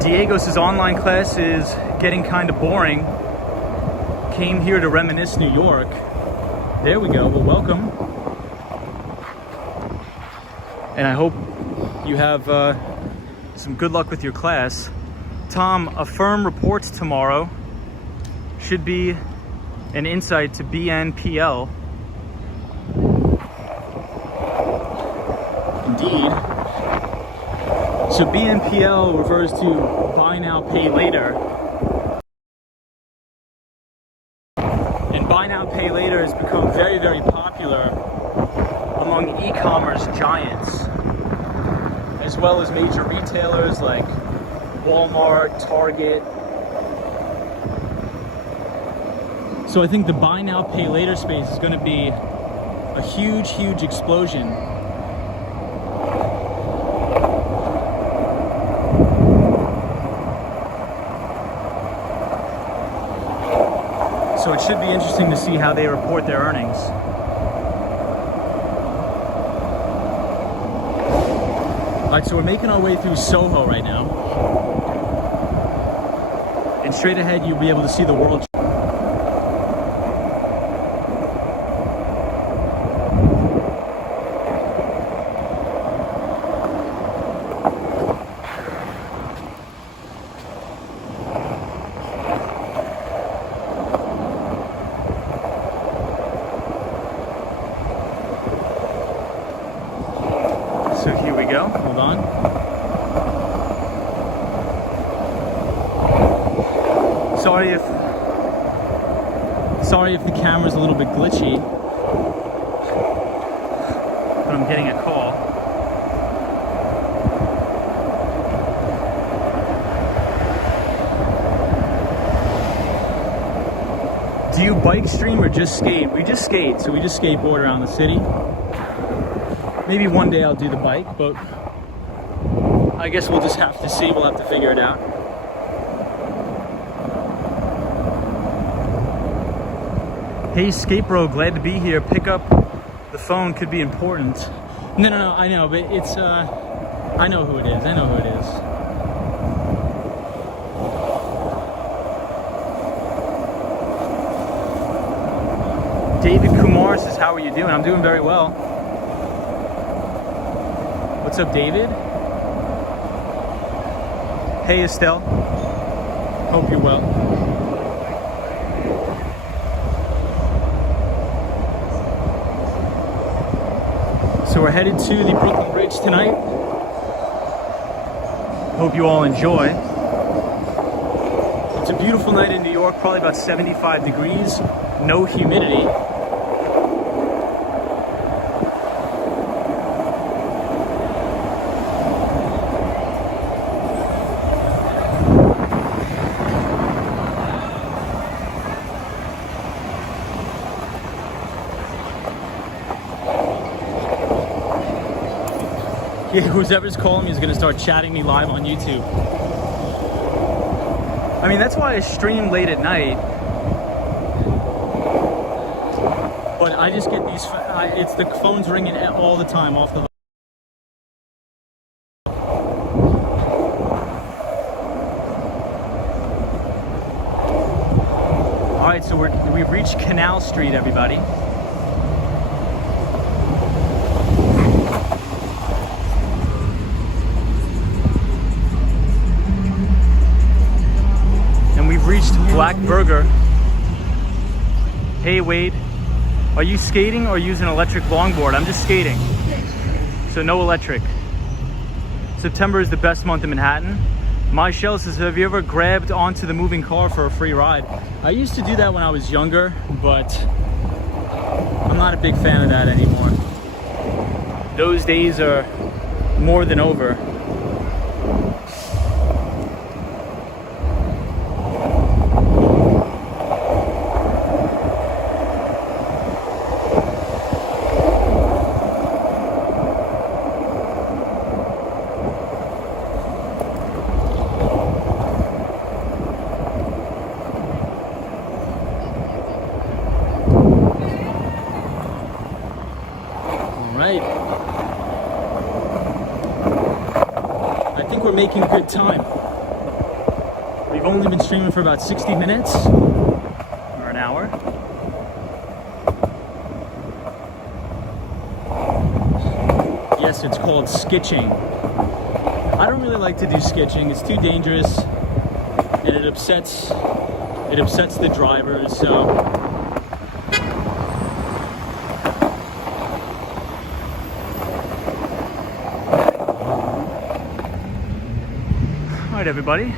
Diego says, online class is getting kind of boring. Came here to reminisce New York. There we go, well, welcome. And I hope you have some good luck with your class. Tom, a firm reports tomorrow. Should be an insight to BNPL. Indeed. So BNPL refers to buy now, pay later. And buy now, pay later has become very, very popular among e-commerce giants, as well as major retailers like Walmart, Target. So I think the buy now, pay later space is going to be a huge, huge explosion. So it should be interesting to see how they report their earnings. All right, so we're making our way through Soho right now. And straight ahead, you'll be able to see the World. So here we go. Hold on. Sorry if the camera's a little bit glitchy, but I'm getting a call. Do you bike stream or just skate? We just skate, so we just skateboard around the city. Maybe one day I'll do the bike, but I guess we'll just have to see. We'll have to figure it out. Hey, Skate Bro, glad to be here. Pick up the phone, could be important. No, I know, but it's, I know who it is. David Kumar says, how are you doing? I'm doing very well. What's up, David? Hey, Estelle. Hope you're well. So we're headed to the Brooklyn Bridge tonight. Hope you all enjoy. It's a beautiful night in New York, probably about 75 degrees, no humidity. Yeah, whoever's calling me is gonna start chatting me live on YouTube. I mean, that's why I stream late at night. But I just get these, it's the phone's ringing all the time off the hook. All right, so we've reached Canal Street, everybody. Reached Black Burger. Hey Wade, are you skating or using an electric longboard? I'm just skating, so no electric. September is the best month in Manhattan. My Shell says, have you ever grabbed onto the moving car for a free ride? I used to do that when I was younger, but I'm not a big fan of that anymore. Those days are more than over. I think we're making good time. We've only been streaming for about 60 minutes or an hour. Yes, it's called skitching. I don't really like to do skitching. It's too dangerous and it upsets the drivers, so everybody,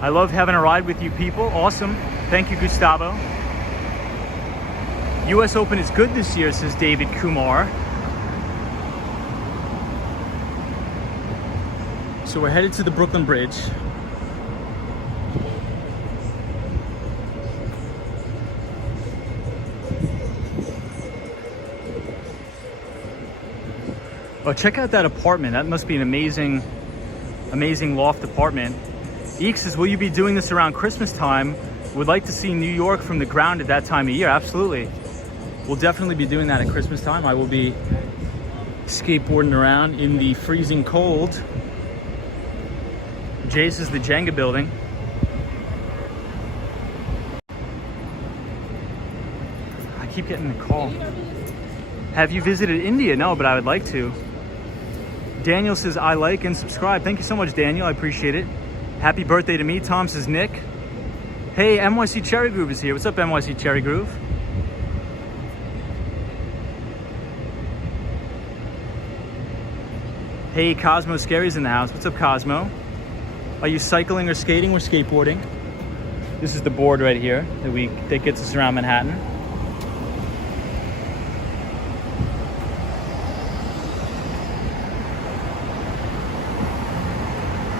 I love having a ride with you people. Awesome. Thank you, Gustavo. US Open is good this year, says David Kumar. So we're headed to the Brooklyn Bridge. Oh, check out that apartment. That must be an amazing loft apartment. Eek says, will you be doing this around Christmas time? Would like to see New York from the ground at that time of year. Absolutely. We'll definitely be doing that at Christmas time. I will be skateboarding around in the freezing cold. Jace is the Jenga building. I keep getting the call. Have you visited India? No, but I would like to. Daniel says, I like and subscribe. Thank you so much, Daniel. I appreciate it. Happy birthday to me. Tom says, Nick. Hey, NYC Cherry Groove is here. What's up, NYC Cherry Groove? Hey, Cosmo Scary's in the house. What's up, Cosmo? Are you cycling or skating or skateboarding? This is the board right here that gets us around Manhattan.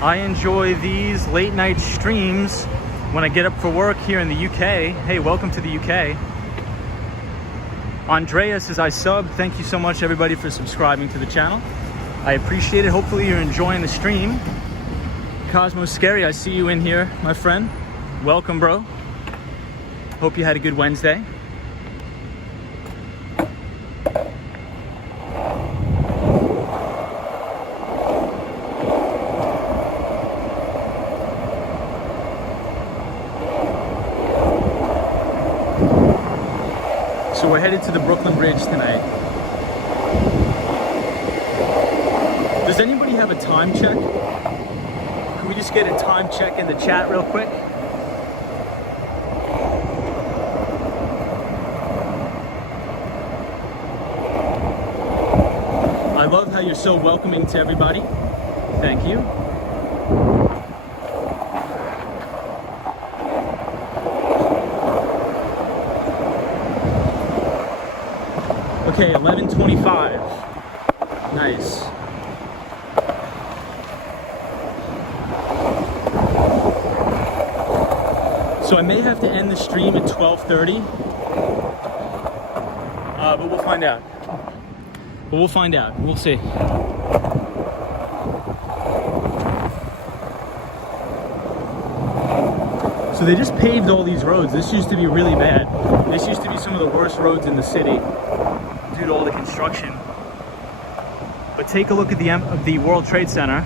I enjoy these late night streams when I get up for work here in the UK. Hey, welcome to the UK. Andrea says I sub. Thank you so much, everybody, for subscribing to the channel. I appreciate it. Hopefully you're enjoying the stream. Cosmo Scary, I see you in here, my friend. Welcome, bro. Hope you had a good Wednesday. So we're headed to the Brooklyn Bridge tonight. Does anybody have a time check? Can we just get a time check in the chat real quick? I love how you're so welcoming to everybody. Thank you. Okay, 11:25. Nice. So I may have to end the stream at 12:30, but we'll find out. We'll find out. We'll see. So they just paved all these roads. This used to be really bad. This used to be some of the worst roads in the city due to all the construction. But take a look at the World Trade Center.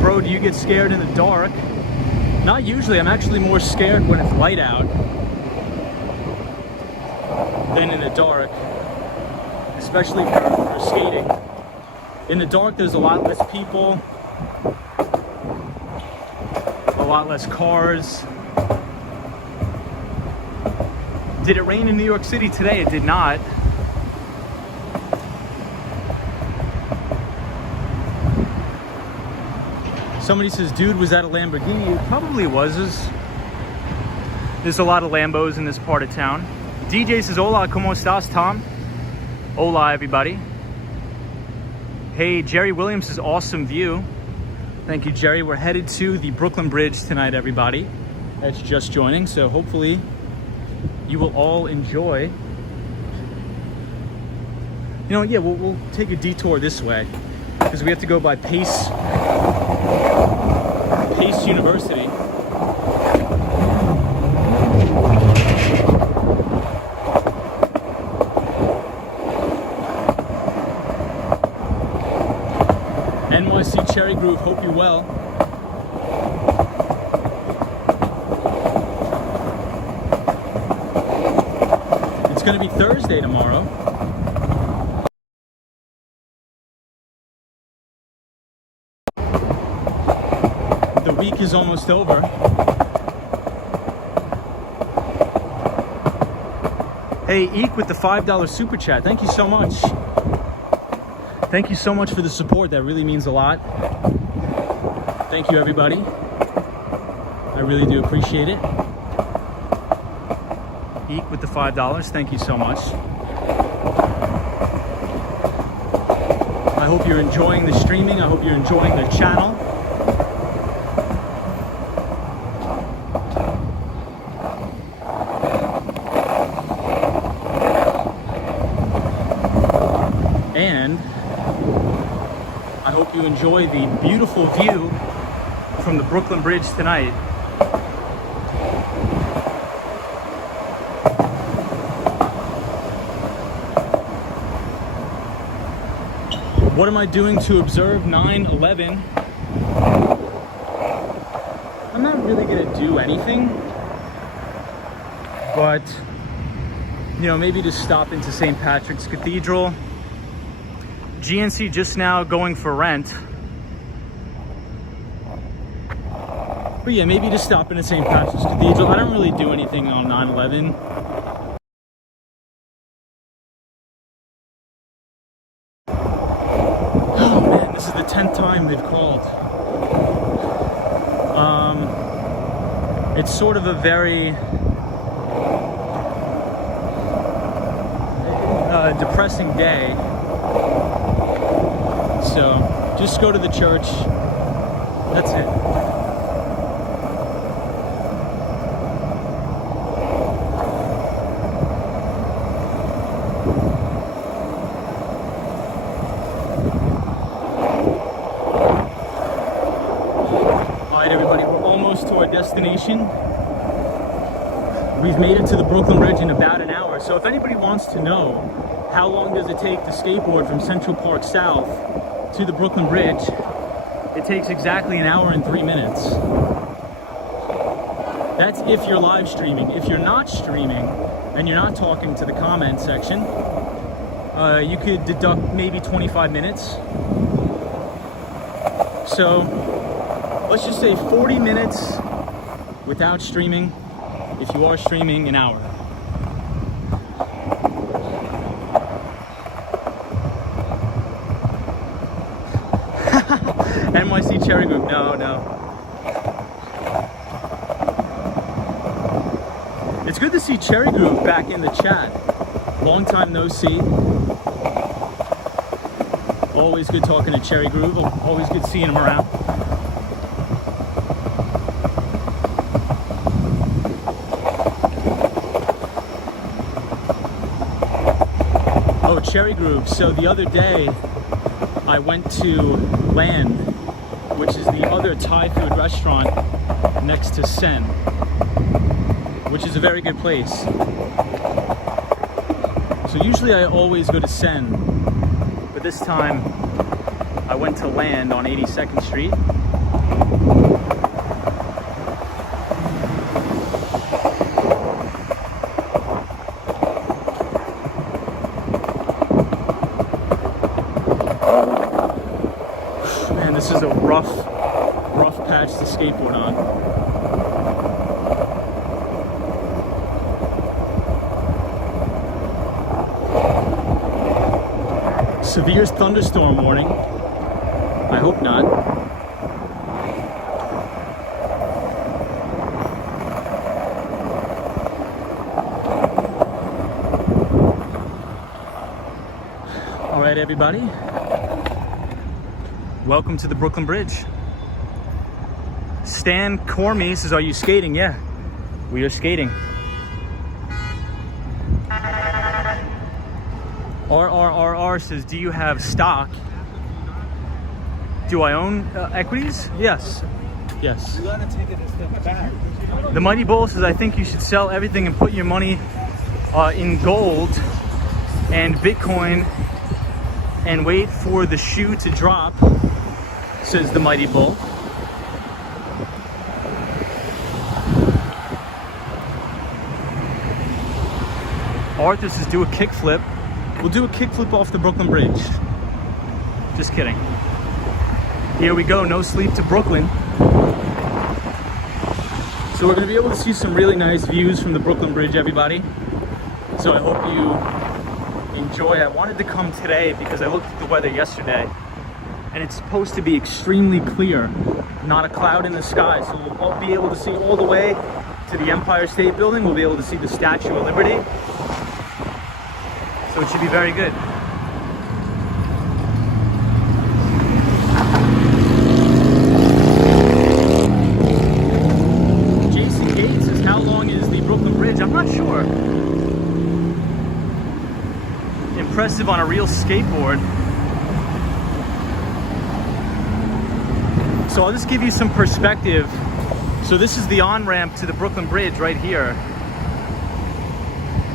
Bro, do you get scared in the dark? Not usually. I'm actually more scared when it's light out than in the dark, especially for skating. In the dark, there's a lot less people, a lot less cars. Did it rain in New York City today? It did not. Somebody says, dude, was that a Lamborghini? It probably was. There's a lot of Lambos in this part of town. DJ says, hola, ¿cómo estás, Tom? Hola, everybody. Hey, Jerry Williams says, awesome view. Thank you, Jerry. We're headed to the Brooklyn Bridge tonight, everybody. That's just joining, so hopefully you will all enjoy. You know, yeah, we'll take a detour this way because we have to go by Pace University. NYC Cherry Groove, hope you're well. It's going to be Thursday tomorrow. The week is almost over. Hey, Eek with the $5 super chat. Thank you so much. Thank you so much for the support. That really means a lot. Thank you, everybody. I really do appreciate it. Eek with the $5. Thank you so much. I hope you're enjoying the streaming. I hope you're enjoying the channel. And I hope you enjoy the beautiful view from the Brooklyn Bridge tonight. What am I doing to observe 9/11? I'm not really gonna do anything, but you know, maybe just stop into St. Patrick's Cathedral. GNC just now going for rent. But yeah, maybe just stop into St. Patrick's Cathedral. I don't really do anything on 9/11. It's sort of a very depressing day. So just go to the church. That's it. Alright everybody, we're almost to our destination. We've made it to the Brooklyn Bridge in about an hour. So if anybody wants to know how long does it take to skateboard from Central Park South to the Brooklyn Bridge, it takes exactly an hour and 3 minutes. That's if you're live streaming. If you're not streaming and you're not talking to the comment section, you could deduct maybe 25 minutes. So let's just say 40 minutes without streaming. If you are streaming, an hour. NYC Cherry Group, no. It's good to see Cherry Group back in the chat. Long time no see. Always good talking to Cherry Group. Always good seeing him around. Oh, Cherry Group. So the other day, I went to Land, which is the other Thai food restaurant next to Sen, which is a very good place. So usually I always go to Sen, but this time I went to Land on 82nd Street. This is a rough patch to skateboard on. Severe thunderstorm warning. I hope not. All right, everybody. Welcome to the Brooklyn Bridge. Stan Cormy says, are you skating? Yeah, we are skating. RRRR says, do you have stock? Do I own equities? Yes. Yes. You gotta take it a step back. The Mighty Bull says, I think you should sell everything and put your money in gold and Bitcoin and wait for the shoe to drop, says the Mighty Bull. Arthur says, do a kickflip. We'll do a kickflip off the Brooklyn Bridge. Just kidding. Here we go, no sleep to Brooklyn. So we're gonna be able to see some really nice views from the Brooklyn Bridge, everybody. So I hope you enjoy. I wanted to come today because I looked at the weather yesterday and it's supposed to be extremely clear, not a cloud in the sky. So we'll all be able to see all the way to the Empire State Building. We'll be able to see the Statue of Liberty. So it should be very good. Jason Gates says, how long is the Brooklyn Bridge? I'm not sure. Impressive on a real skateboard. So I'll just give you some perspective. So this is the on-ramp to the Brooklyn Bridge right here.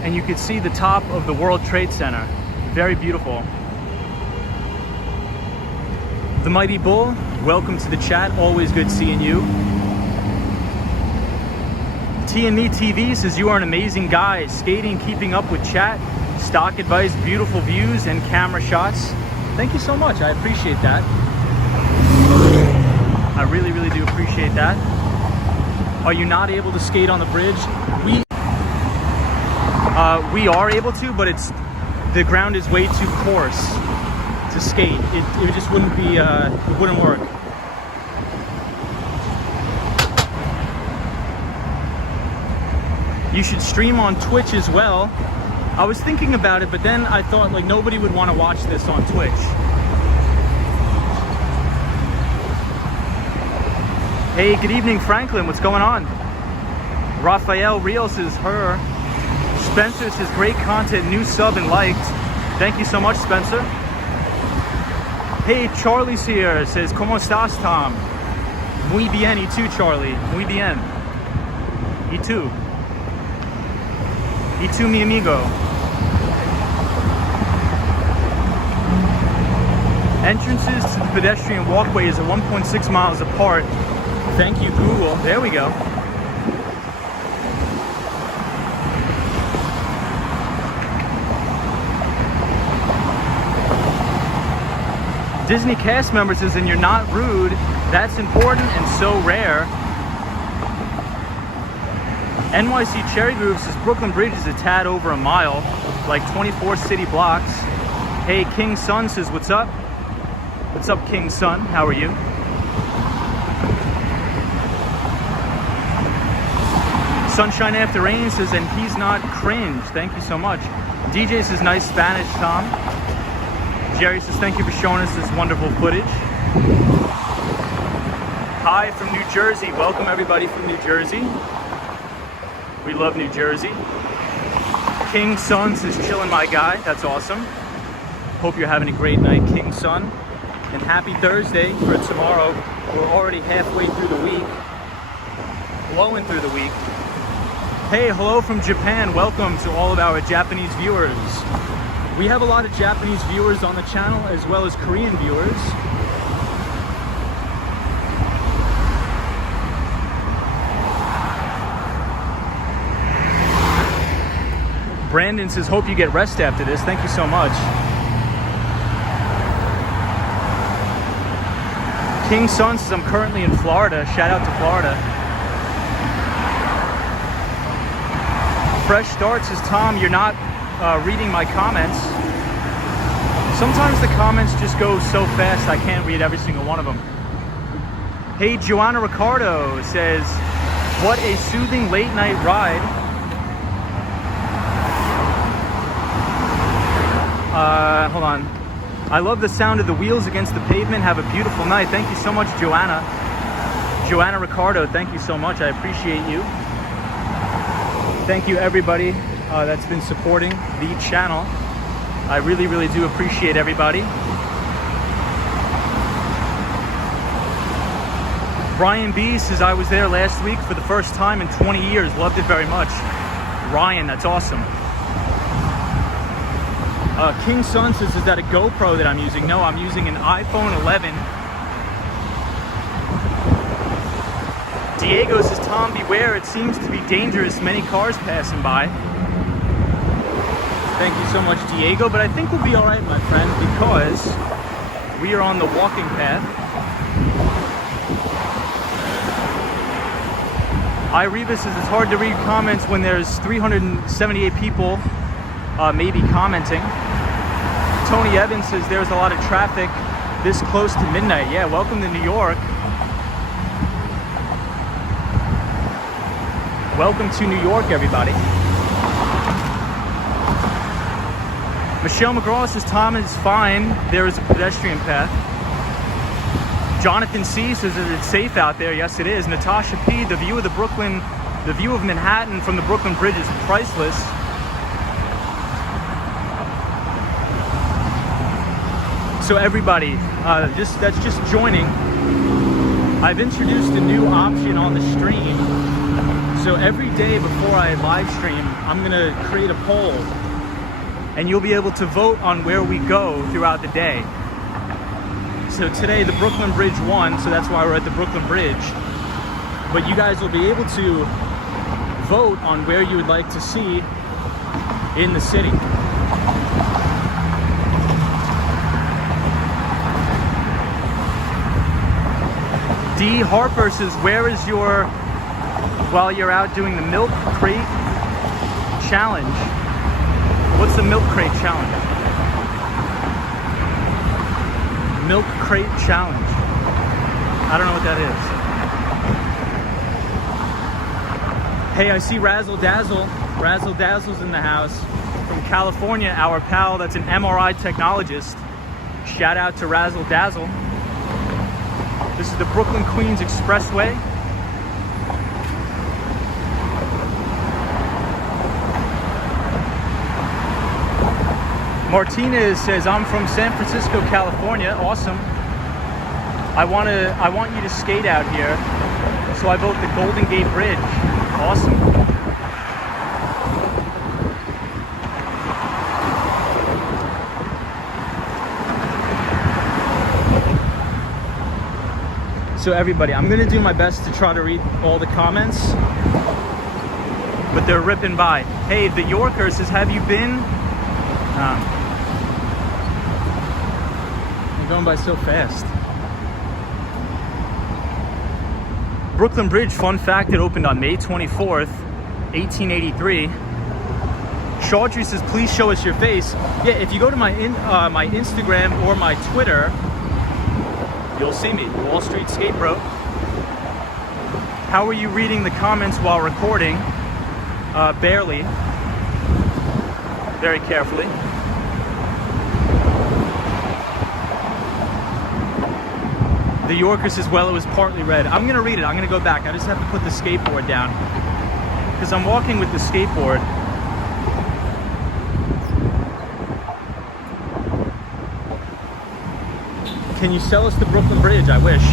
And you can see the top of the World Trade Center. Very beautiful. The Mighty Bull, welcome to the chat. Always good seeing you. T&Me TV says, you are an amazing guy. Skating, keeping up with chat, stock advice, beautiful views, and camera shots. Thank you so much. I appreciate that. I really, really do appreciate that. Are you not able to skate on the bridge? We are able to, but the ground is way too coarse to skate. It just wouldn't be, it wouldn't work. You should stream on Twitch as well. I was thinking about it, but then I thought like nobody would want to watch this on Twitch. Hey, good evening, Franklin. What's going on? Raphael Real says her. Spencer says great content, new sub and liked. Thank you so much, Spencer. Hey, Charlie's here. Says, ¿Cómo estás, Tom? Muy bien, y tú, Charlie. Muy bien. Y tú. Y tú, mi amigo. Entrances to the pedestrian walkways are 1.6 miles apart. Thank you, Google. There we go. Disney cast member says, and you're not rude. That's important and so rare. NYC Cherry Groove says Brooklyn Bridge is a tad over a mile, like 24 city blocks. Hey, King Sun says, what's up? What's up, King Sun? How are you? Sunshine After Rain says, and he's not cringe. Thank you so much. DJ says, nice Spanish, Tom. Jerry says, thank you for showing us this wonderful footage. Hi from New Jersey. Welcome everybody from New Jersey. We love New Jersey. King Sun says, chillin' my guy. That's awesome. Hope you're having a great night, King Sun. And happy Thursday for tomorrow. We're already halfway through the week. Blowing through the week. Hey, hello from Japan. Welcome to all of our Japanese viewers. We have a lot of Japanese viewers on the channel as well as Korean viewers. Brandon says, hope you get rest after this. Thank you so much. King Sun says, I'm currently in Florida. Shout out to Florida. Fresh Start says, Tom, you're not reading my comments. Sometimes the comments just go so fast I can't read every single one of them. Hey, Joanna Ricardo says, what a soothing late night ride. Hold on. I love the sound of the wheels against the pavement. Have a beautiful night. Thank you so much, Joanna. Joanna Ricardo, thank you so much. I appreciate you. Thank you, everybody that's been supporting the channel. I really, really do appreciate everybody. Brian B says, I was there last week for the first time in 20 years. Loved it very much. Ryan, that's awesome. King Sun says, is that a GoPro that I'm using? No, I'm using an iPhone 11. Diego says, Tom, beware. It seems to be dangerous. Many cars passing by. Thank you so much, Diego. But I think we'll be all right, my friend, because we are on the walking path. Ireba says, it's hard to read comments when there's 378 people maybe commenting. Tony Evans says, there's a lot of traffic this close to midnight. Yeah, welcome to New York. Welcome to New York, everybody. Michelle McGraw says, Tom is fine. There is a pedestrian path. Jonathan C says, is it safe out there? Yes, it is. Natasha P, the view of Manhattan from the Brooklyn Bridge is priceless. So everybody, that's just joining. I've introduced a new option on the stream. So every day before I live stream, I'm gonna create a poll and you'll be able to vote on where we go throughout the day. So today the Brooklyn Bridge won, so that's why we're at the Brooklyn Bridge. But you guys will be able to vote on where you would like to see in the city. D. Harper says, where is your, while you're out doing the milk crate challenge? What's the milk crate challenge? Milk crate challenge. I don't know what that is. Hey, I see Razzle Dazzle. Razzle Dazzle's in the house from California, our pal that's an MRI technologist. Shout out to Razzle Dazzle. This is the Brooklyn Queens Expressway. Martinez says, I'm from San Francisco, California. Awesome. I want you to skate out here. So I vote the Golden Gate Bridge. Awesome. So everybody, I'm gonna do my best to try to read all the comments, but they're ripping by. Hey, the Yorker says, have you been? I'm going by so fast. Brooklyn Bridge, fun fact, it opened on May 24th, 1883. Chaudry says, please show us your face. Yeah, if you go to my my Instagram or my Twitter, you'll see me, Wall Street Skate Bro. How are you reading the comments while recording? Barely. Very carefully. The Yorker says, well, it was partly red. I'm gonna read it, I'm gonna go back. I just have to put the skateboard down because I'm walking with the skateboard. Can you sell us the Brooklyn Bridge? I wish.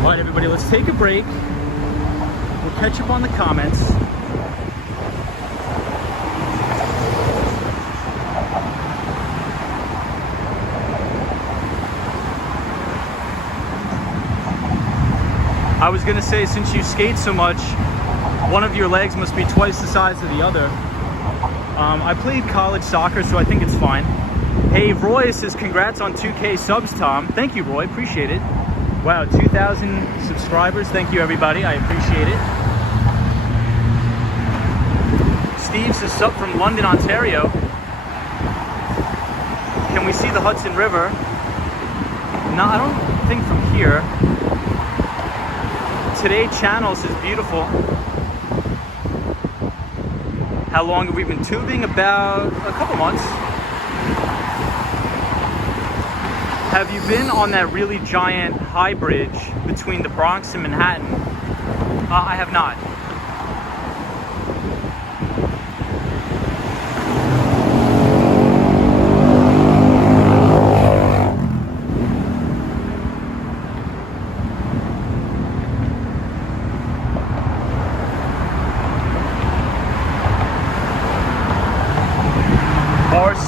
All right, everybody, let's take a break. We'll catch up on the comments. I was gonna say, since you skate so much, one of your legs must be twice the size of the other. I played college soccer, so I think it's fine. Hey, Roy says, congrats on 2K subs, Tom. Thank you, Roy, appreciate it. Wow, 2,000 subscribers. Thank you, everybody, I appreciate it. Steve says, sub from London, Ontario. Can we see the Hudson River? No, I don't think from here. Today Channel says, beautiful. How long have we been tubing? About a couple months. Have you been on that really giant high bridge between the Bronx and Manhattan? I have not.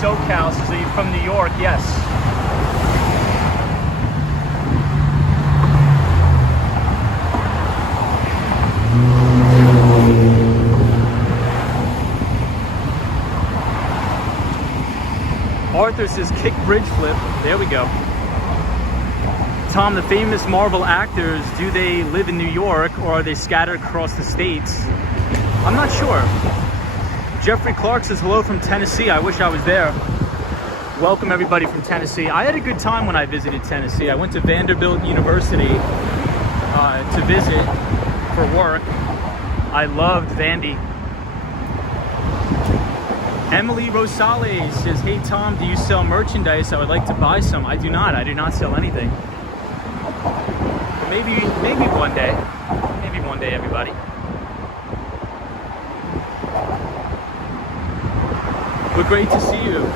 SoCal says, are you from New York? Yes. Arthur says, kick bridge flip. There we go. Tom, the famous Marvel actors, do they live in New York or are they scattered across the states? I'm not sure. Jeffrey Clark says, hello from Tennessee. I wish I was there. Welcome everybody from Tennessee. I had a good time when I visited Tennessee. I went to Vanderbilt University to visit for work. I loved Vandy. Emily Rosales says, hey Tom, do you sell merchandise? I would like to buy some. I do not. I do not sell anything. Maybe one day. Maybe one day, everybody. But great to see you.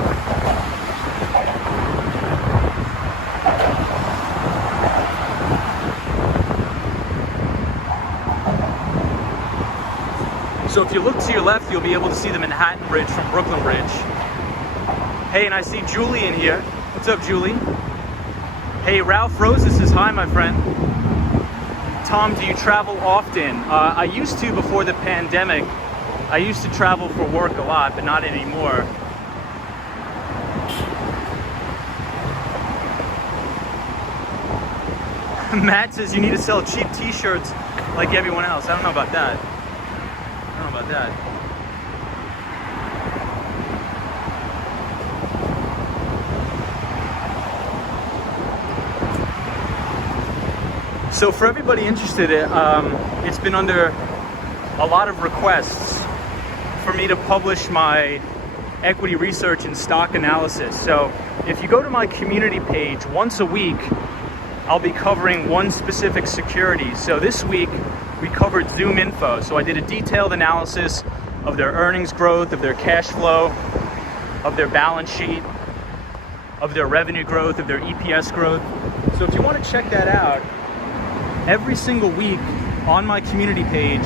So if you look to your left, you'll be able to see the Manhattan Bridge from Brooklyn Bridge. Hey, and I see Julie in here. What's up, Julie? Hey, Ralph Rosa says, hi, my friend. Tom, do you travel often? I used to before the pandemic. I used to travel for work a lot, but not anymore. Matt says you need to sell cheap t-shirts like everyone else. I don't know about that. I don't know about that. So for everybody interested, it's been under a lot of requests for me to publish my equity research and stock analysis. So if you go to my community page once a week, I'll be covering one specific security. So this week we covered Zoom Info. So I did a detailed analysis of their earnings growth, of their cash flow, of their balance sheet, of their revenue growth, of their EPS growth. So if you want to check that out, every single week on my community page,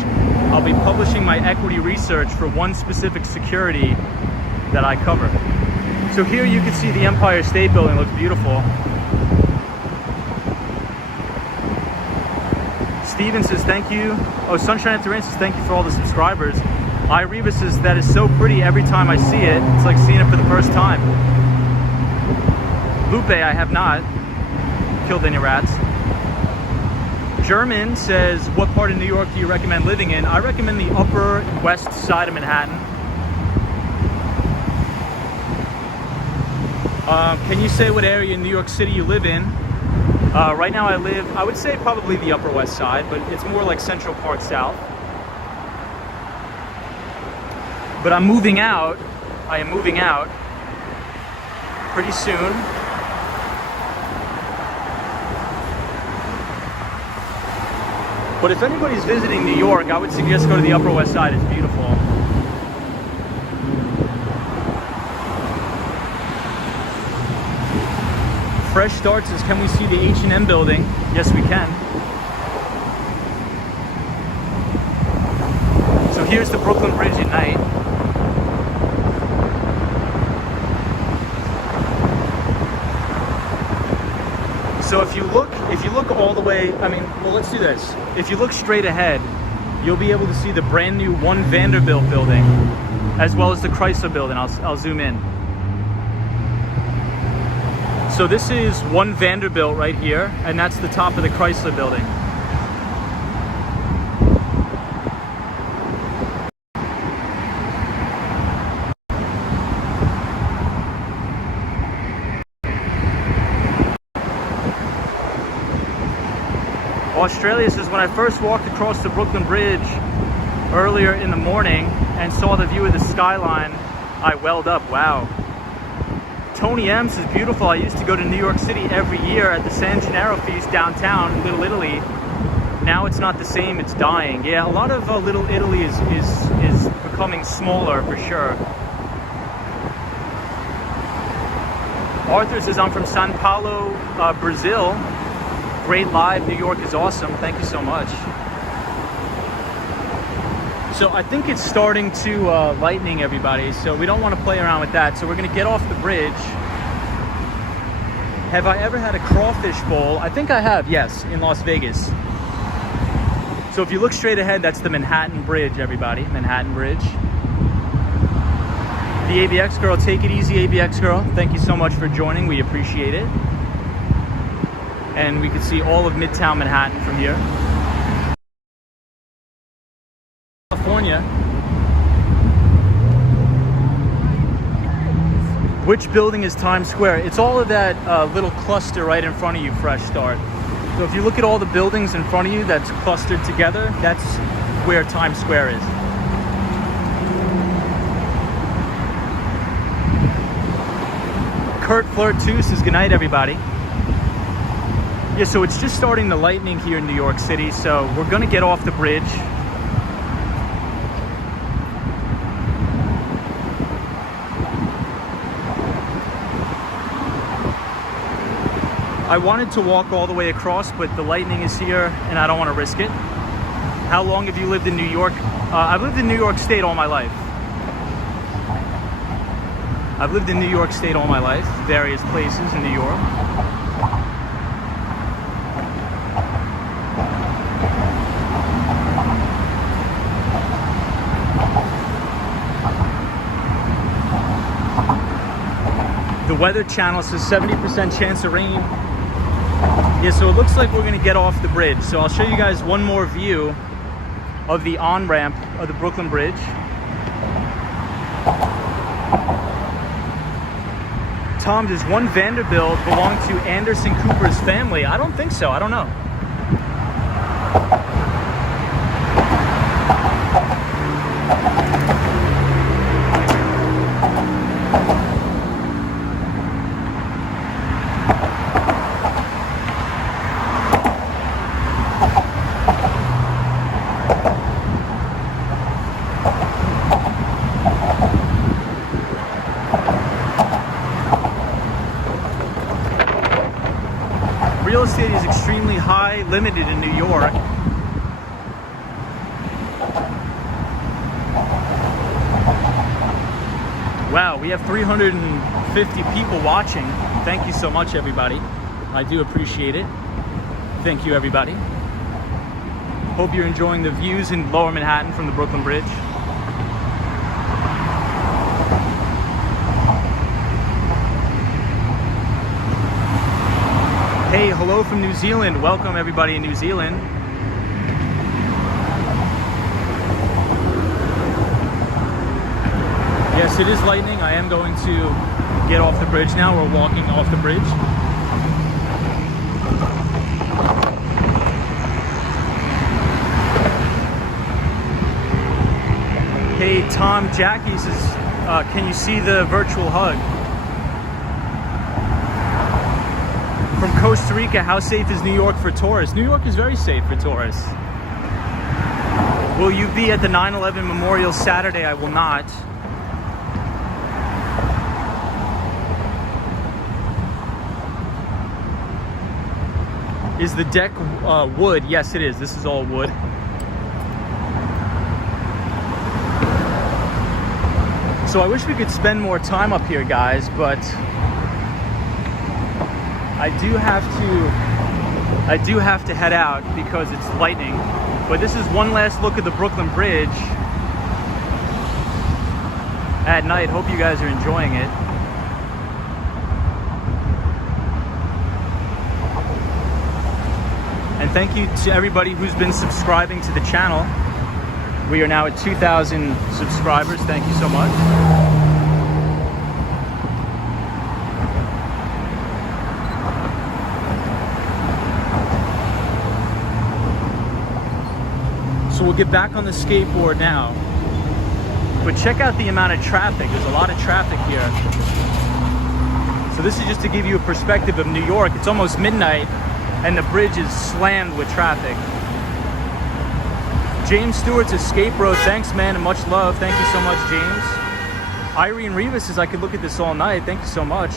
I'll be publishing my equity research for one specific security that I cover. So here you can see the Empire State Building looks beautiful. Steven says thank you. Oh, Sunshine After Rain says thank you for all the subscribers. Ireva says that is so pretty every time I see it. It's like seeing it for the first time. Lupe, I have not killed any rats. German says, what part of New York do you recommend living in? I recommend the upper west side of Manhattan. Can you say what area in New York City you live in? Right now I would say probably the Upper West Side, but it's more like Central Park South. But I'm moving out. I am moving out pretty soon. But if anybody's visiting New York, I would suggest go to the Upper West Side. It's beautiful. Fresh Start says, can we see the H&M building? Yes, we can. So here's the Brooklyn Bridge at night. So if you look all the way, well, let's do this. If you look straight ahead, you'll be able to see the brand new One Vanderbilt building, as well as the Chrysler building. I'll zoom in. So this is One Vanderbilt right here, and that's the top of the Chrysler building. Australia says, when I first walked across the Brooklyn Bridge earlier in the morning and saw the view of the skyline, I welled up. Wow. Tony M says, beautiful. I used to go to New York City every year at the San Gennaro Feast downtown in Little Italy. Now it's not the same, it's dying. Yeah, a lot of Little Italy is becoming smaller for sure. Arthur says, I'm from Sao Paulo, Brazil. Great live. New York is awesome. Thank you so much. So I think it's starting to lightning, everybody. So we don't want to play around with that. So we're going to get off the bridge. Have I ever had a crawfish bowl? I think I have, yes, in Las Vegas. So if you look straight ahead, that's the Manhattan Bridge, everybody. Manhattan Bridge. The ABX girl, take it easy, ABX girl. Thank you so much for joining. We appreciate it. And we can see all of Midtown Manhattan from here. California. Which building is Times Square? It's all of that little cluster right in front of you, Fresh Start. So if you look at all the buildings in front of you that's clustered together, that's where Times Square is. Kurt Flirt 2 says, good night, everybody. Yeah, so it's just starting the lightning here in New York City, so we're gonna get off the bridge. I wanted to walk all the way across, but the lightning is here and I don't want to risk it. How long have you lived in New York? I've lived in New York State all my life. I've lived in New York State all my life, various places in New York. The Weather Channel says 70% chance of rain. Yeah, so it looks like we're gonna get off the bridge. So I'll show you guys one more view of the on-ramp of the Brooklyn Bridge. Tom, does One Vanderbilt belong to Anderson Cooper's family? I don't think so, I don't know. real estate is extremely high, limited in New York. Wow, we have 350 people watching. Thank you so much, everybody. I do appreciate it. Thank you, everybody. Hope you're enjoying the views in Lower Manhattan from the Brooklyn Bridge. Hey, hello from New Zealand. Welcome, everybody in New Zealand. Yes, it is lightning. I am going to get off the bridge now. We're walking off the bridge. Hey, Tom Jackie says, can you see the virtual hug? From Costa Rica, how safe is New York for tourists? New York is very safe for tourists. Will you be at the 9/11 Memorial Saturday? I will not. Is the deck wood? Yes, it is. This is all wood. So I wish we could spend more time up here, guys, but I do have to head out because it's lightning. But this is one last look at the Brooklyn Bridge at night. Hope you guys are enjoying it. And thank you to everybody who's been subscribing to the channel. We are now at 2,000 subscribers. Thank you so much. So we'll get back on the skateboard now. But check out the amount of traffic. There's a lot of traffic here. So this is just to give you a perspective of New York. It's almost midnight and the bridge is slammed with traffic. James Stewart's Escape Road. Thanks, man, and much love. Thank you so much, James. Irene Rivas says, I could look at this all night. Thank you so much.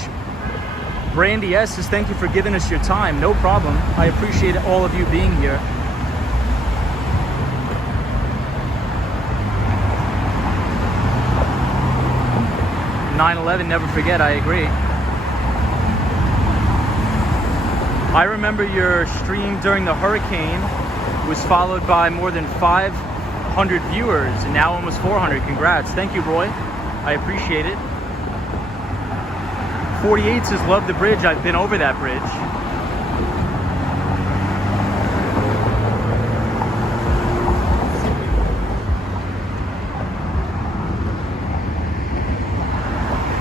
Brandy S says, thank you for giving us your time. No problem. I appreciate all of you being here. "9/11, never forget." I agree. I remember your stream during the hurricane was followed by more than 500 viewers and now almost 400. Congrats. Thank you, Roy. I appreciate it. 48 says, love the bridge. I've been over that bridge.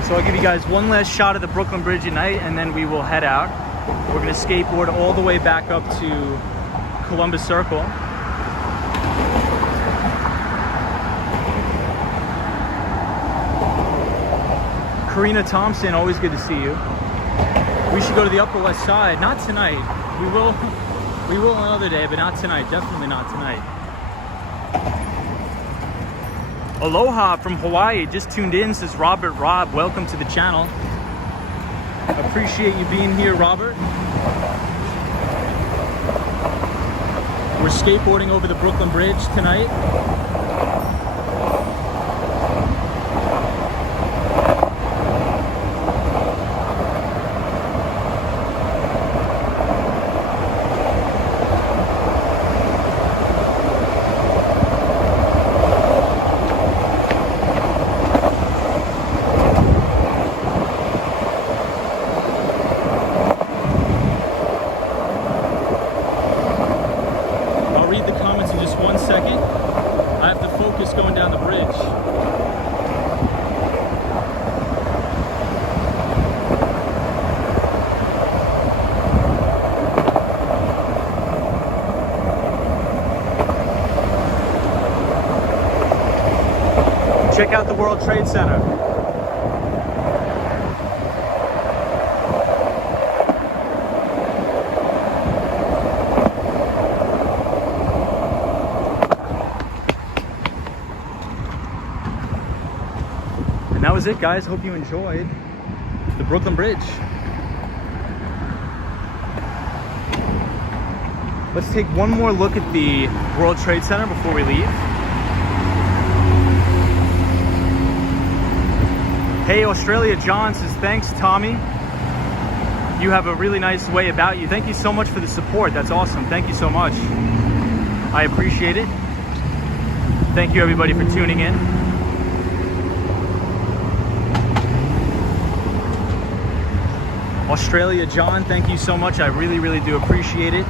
So I'll give you guys one last shot of the Brooklyn Bridge at night and then we will head out. We're going to skateboard all the way back up to Columbus Circle. Karina Thompson, always good to see you. We should go to the Upper West Side. Not tonight. We will another day, but not tonight. Definitely not tonight. Aloha from Hawaii. Just tuned in, says Robert Rob. Welcome to the channel. Appreciate you being here, Robert. We're skateboarding over the Brooklyn Bridge tonight. Check out the World Trade Center. And that was it, guys. Hope you enjoyed the Brooklyn Bridge. Let's take one more look at the World Trade Center before we leave. Hey, Australia John says, thanks, Tommy. You have a really nice way about you. Thank you so much for the support. That's awesome. Thank you so much. I appreciate it. Thank you, everybody, for tuning in. Australia John, thank you so much. I really, really do appreciate it.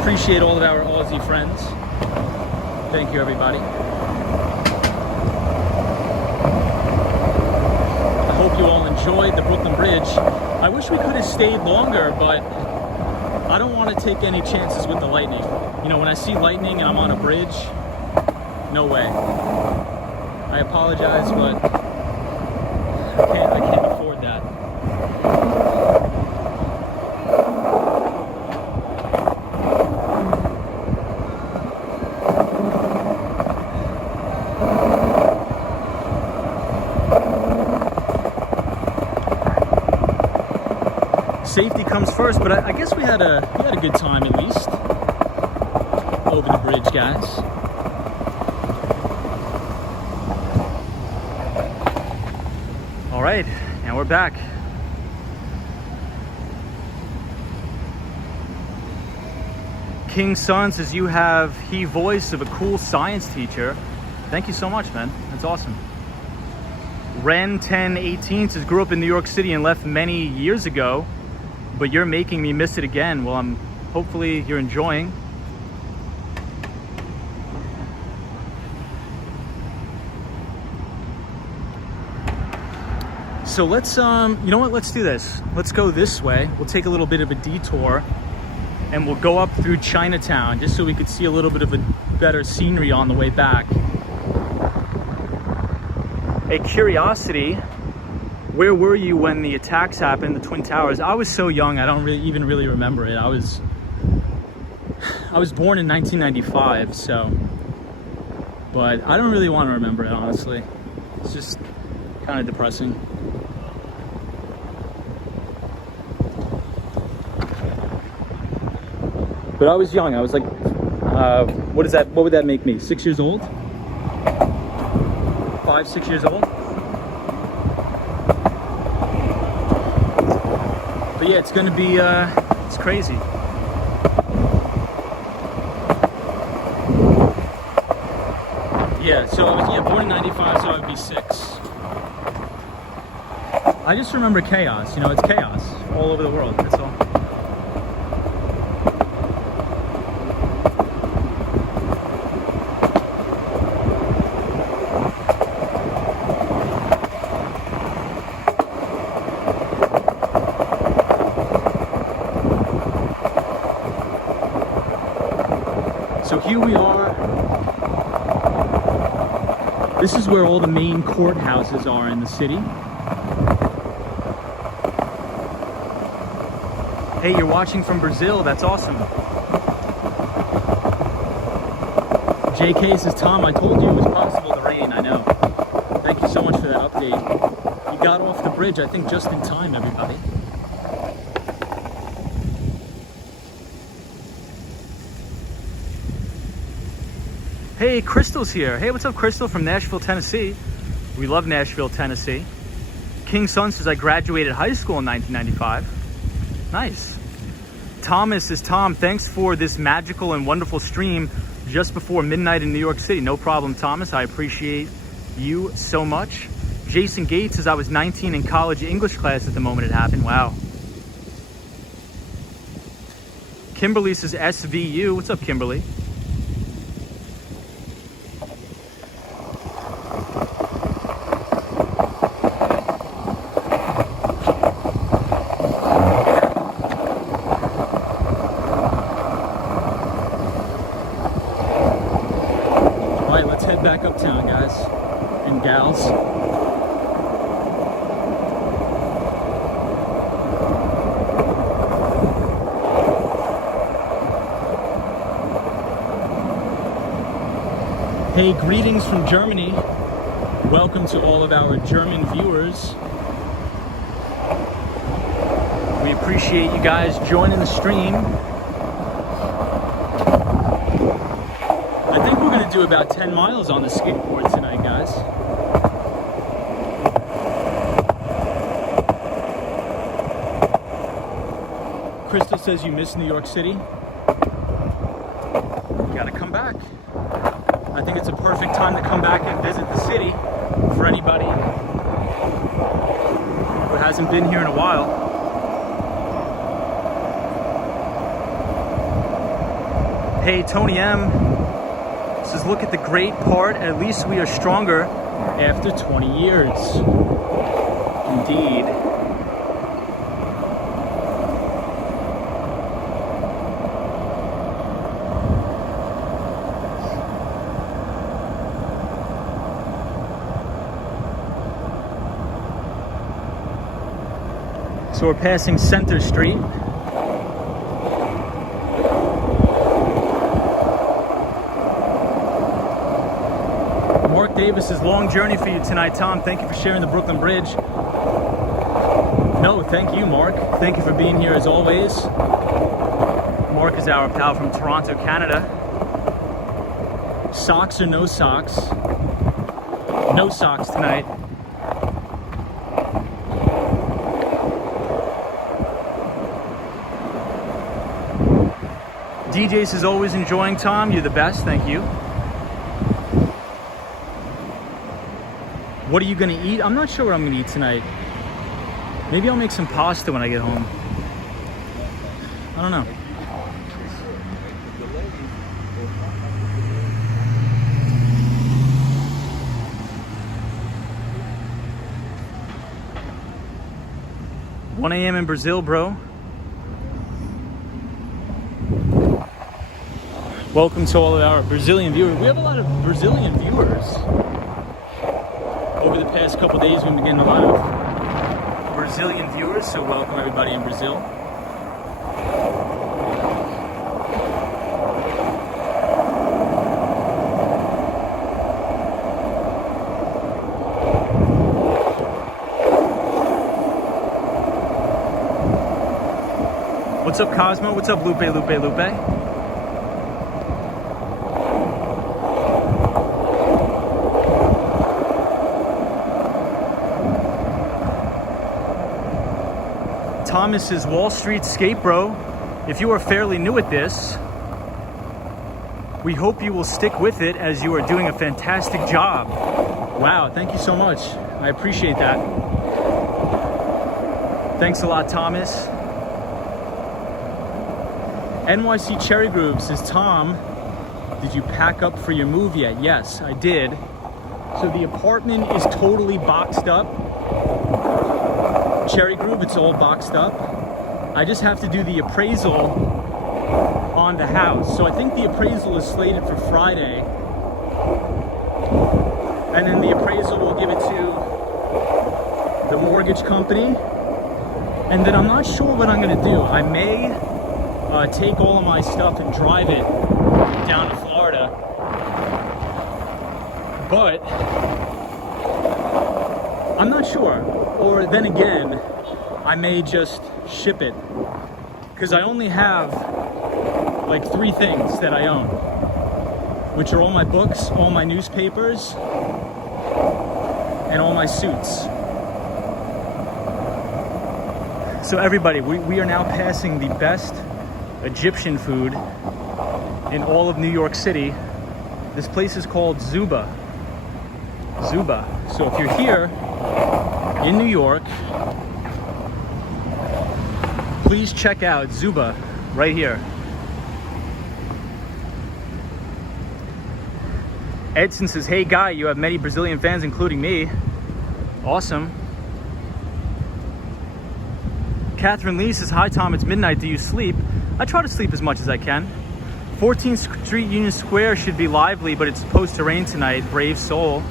Appreciate all of our Aussie friends. Thank you, everybody. I hope you all enjoyed the Brooklyn Bridge. I wish we could have stayed longer, but I don't want to take any chances with the lightning. You know, when I see lightning and I'm on a bridge, no way. I apologize, but I can't afford that. Safety comes first, but I guess we had a good time at least over the bridge, guys. All right, and we're back. King Sun says you have the voice of a cool science teacher. Thank you so much, man. That's awesome. Ren 1018 says grew up in New York City and left many years ago, but you're making me miss it again. Well, hopefully you're enjoying. So let's you know what, let's do this. Let's go this way. We'll take a little bit of a detour and we'll go up through Chinatown just so we could see a little bit of a better scenery on the way back. A curiosity, where were you when the attacks happened, the Twin Towers? I was so young, I don't even really remember it. I was born in 1995, so, but I don't really want to remember it, honestly. It's just kind of depressing. But I was young. I was like, what would that make me? 6 years old? 5, 6 years old? But yeah, it's gonna be, it's crazy. Yeah, so I was born in 95, so I would be 6. I just remember chaos, you know, it's chaos all over the world, that's all. So here we are. This is where all the main courthouses are in the city. Hey, you're watching from Brazil. That's awesome. JK says, Tom, I told you it was possible to rain. I know. Thank you so much for that update. You got off the bridge, I think, just in time, everybody. Hey, Crystal's here. Hey, what's up, Crystal from Nashville, Tennessee? We love Nashville, Tennessee. King Sun says, I graduated high school in 1995. Nice. Thomas says, Tom, thanks for this magical and wonderful stream just before midnight in New York City. No problem, Thomas. I appreciate you so much. Jason Gates says, I was 19 in college English class at the moment it happened. Wow. Kimberly says, SVU. What's up, Kimberly? Back uptown, guys and gals. Hey, greetings from Germany. Welcome to all of our German viewers. We Appreciate you guys joining the stream. I think we're gonna do about 10 miles on the skateboard tonight, guys. Crystal says you miss New York City. You gotta come back. I think it's a perfect time to come back and visit the city for anybody who hasn't been here in a while. Hey, Tony M says, look at the great part. At least we are stronger after 20 years. Indeed. So we're passing Center Street. Mark Davis's long journey for you tonight, Tom. Thank you for sharing the Brooklyn Bridge. No, thank you, Mark. Thank you for being here as always. Mark is our pal from Toronto, Canada. Socks or no socks? No socks tonight. DJ says, always enjoying, Tom. You're the best. Thank you. What are you going to eat? I'm not sure what I'm going to eat tonight. Maybe I'll make some pasta when I get home. I don't know. $1 a.m. in Brazil, bro. Welcome to all of our Brazilian viewers. We have a lot of Brazilian viewers. Over the past couple days, we've been getting a lot of Brazilian viewers, so welcome everybody in Brazil. What's up, Cosmo? What's up, Lupe? Thomas says, Wall Street Skate Bro, if you are fairly new at this, we hope you will stick with it as you are doing a fantastic job. Wow, thank you so much. I appreciate that. Thanks a lot, Thomas. NYC Cherry Groove says, Tom, did you pack up for your move yet? Yes, I did. So the apartment is totally boxed up. Cherry Groove, it's all boxed up. I just have to do the appraisal on the house. So I think the appraisal is slated for Friday. And then the appraisal will give it to the mortgage company. And then I'm not sure what I'm gonna do. I may take all of my stuff and drive it down to Florida. But I'm not sure. Or then again, I may just ship it. Because I only have like 3 things that I own, which are all my books, all my newspapers, and all my suits. So everybody, we are now passing the best Egyptian food in all of New York City. This place is called Zuba. Zuba. So if you're here in New York, please check out Zuba right here. Edson says, hey Guy, you have many Brazilian fans, including me. Awesome. Catherine Lee says, hi Tom, it's midnight, do you sleep? I try to sleep as much as I can. 14th Street Union Square should be lively, but it's supposed to rain tonight. Brave soul.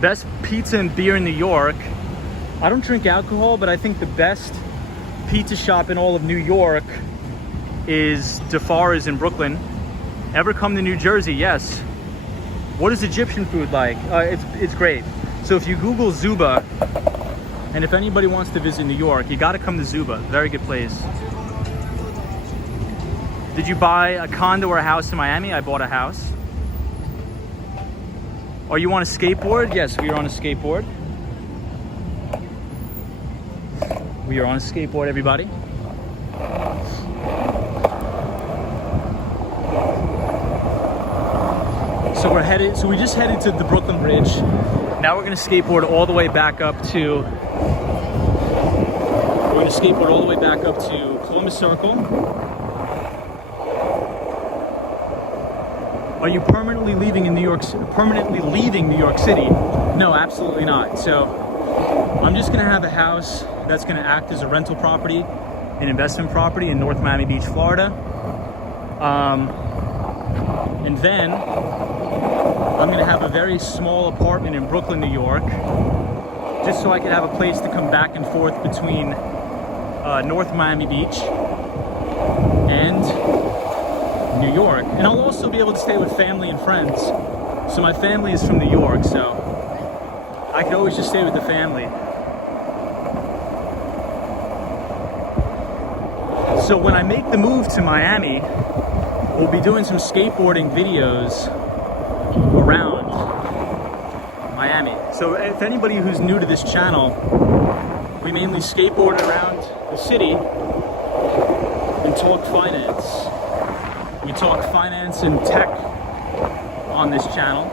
Best pizza and beer in New York. I don't drink alcohol, but I think the best pizza shop in all of New York is DeFara's in Brooklyn. Ever come to New Jersey? Yes. What is Egyptian food like? It's great. So if you Google Zuba, And if anybody wants to visit New York, you got to come to Zuba. Very good place. Did you buy a condo or a house in Miami? I bought a house. Are you on a skateboard? Yes, we are on a skateboard. We are on a skateboard, everybody. So we just headed to the Brooklyn Bridge. Now we're gonna skateboard all the way back up to Columbus Circle. Are you permanently leaving New York City? No, absolutely not. So I'm just gonna have a house that's gonna act as a rental property, an investment property in North Miami Beach, Florida. And then I'm gonna have a very small apartment in Brooklyn, New York, just so I can have a place to come back and forth between North Miami Beach and New York. And I'll also be able to stay with family and friends. So my family is from New York, so I could always just stay with the family. So when I make the move to Miami, we'll be doing some skateboarding videos around Miami. So if anybody who's new to this channel, we mainly skateboard around the city and talk finance. We talk finance and tech on this channel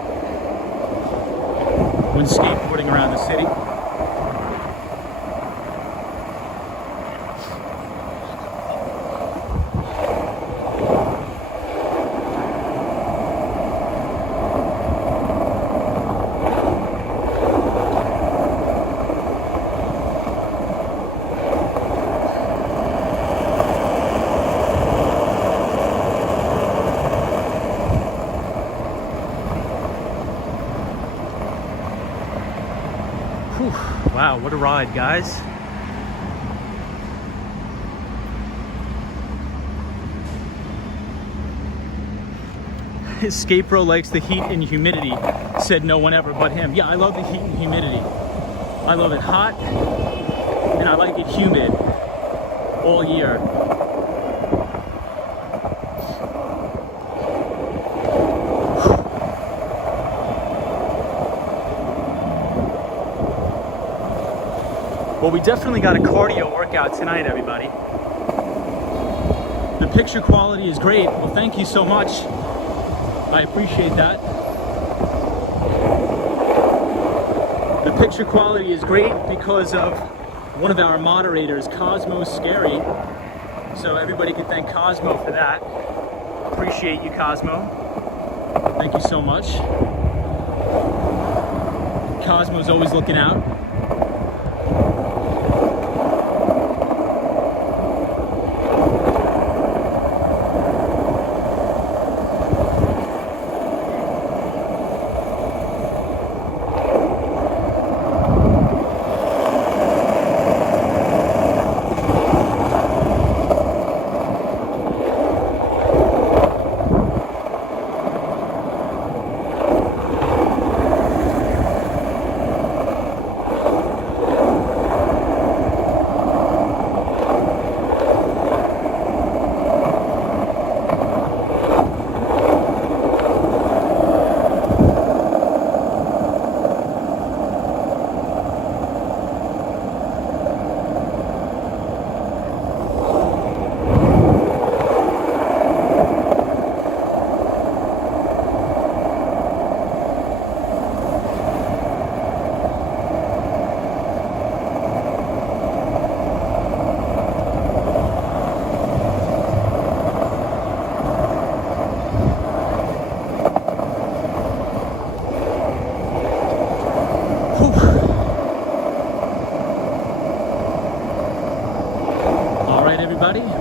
when skateboarding around the city. Wow, what a ride, guys. Escape Bro likes the heat and humidity, said no one ever but him. Yeah, I love the heat and humidity. I love it hot, and I like it humid all year. Well, we definitely got a cardio workout tonight, everybody. The picture quality is great. Well, thank you so much. I appreciate that. The picture quality is great because of one of our moderators, Cosmo Scary. So everybody can thank Cosmo for that. Appreciate you, Cosmo. Thank you so much. Cosmo's always looking out.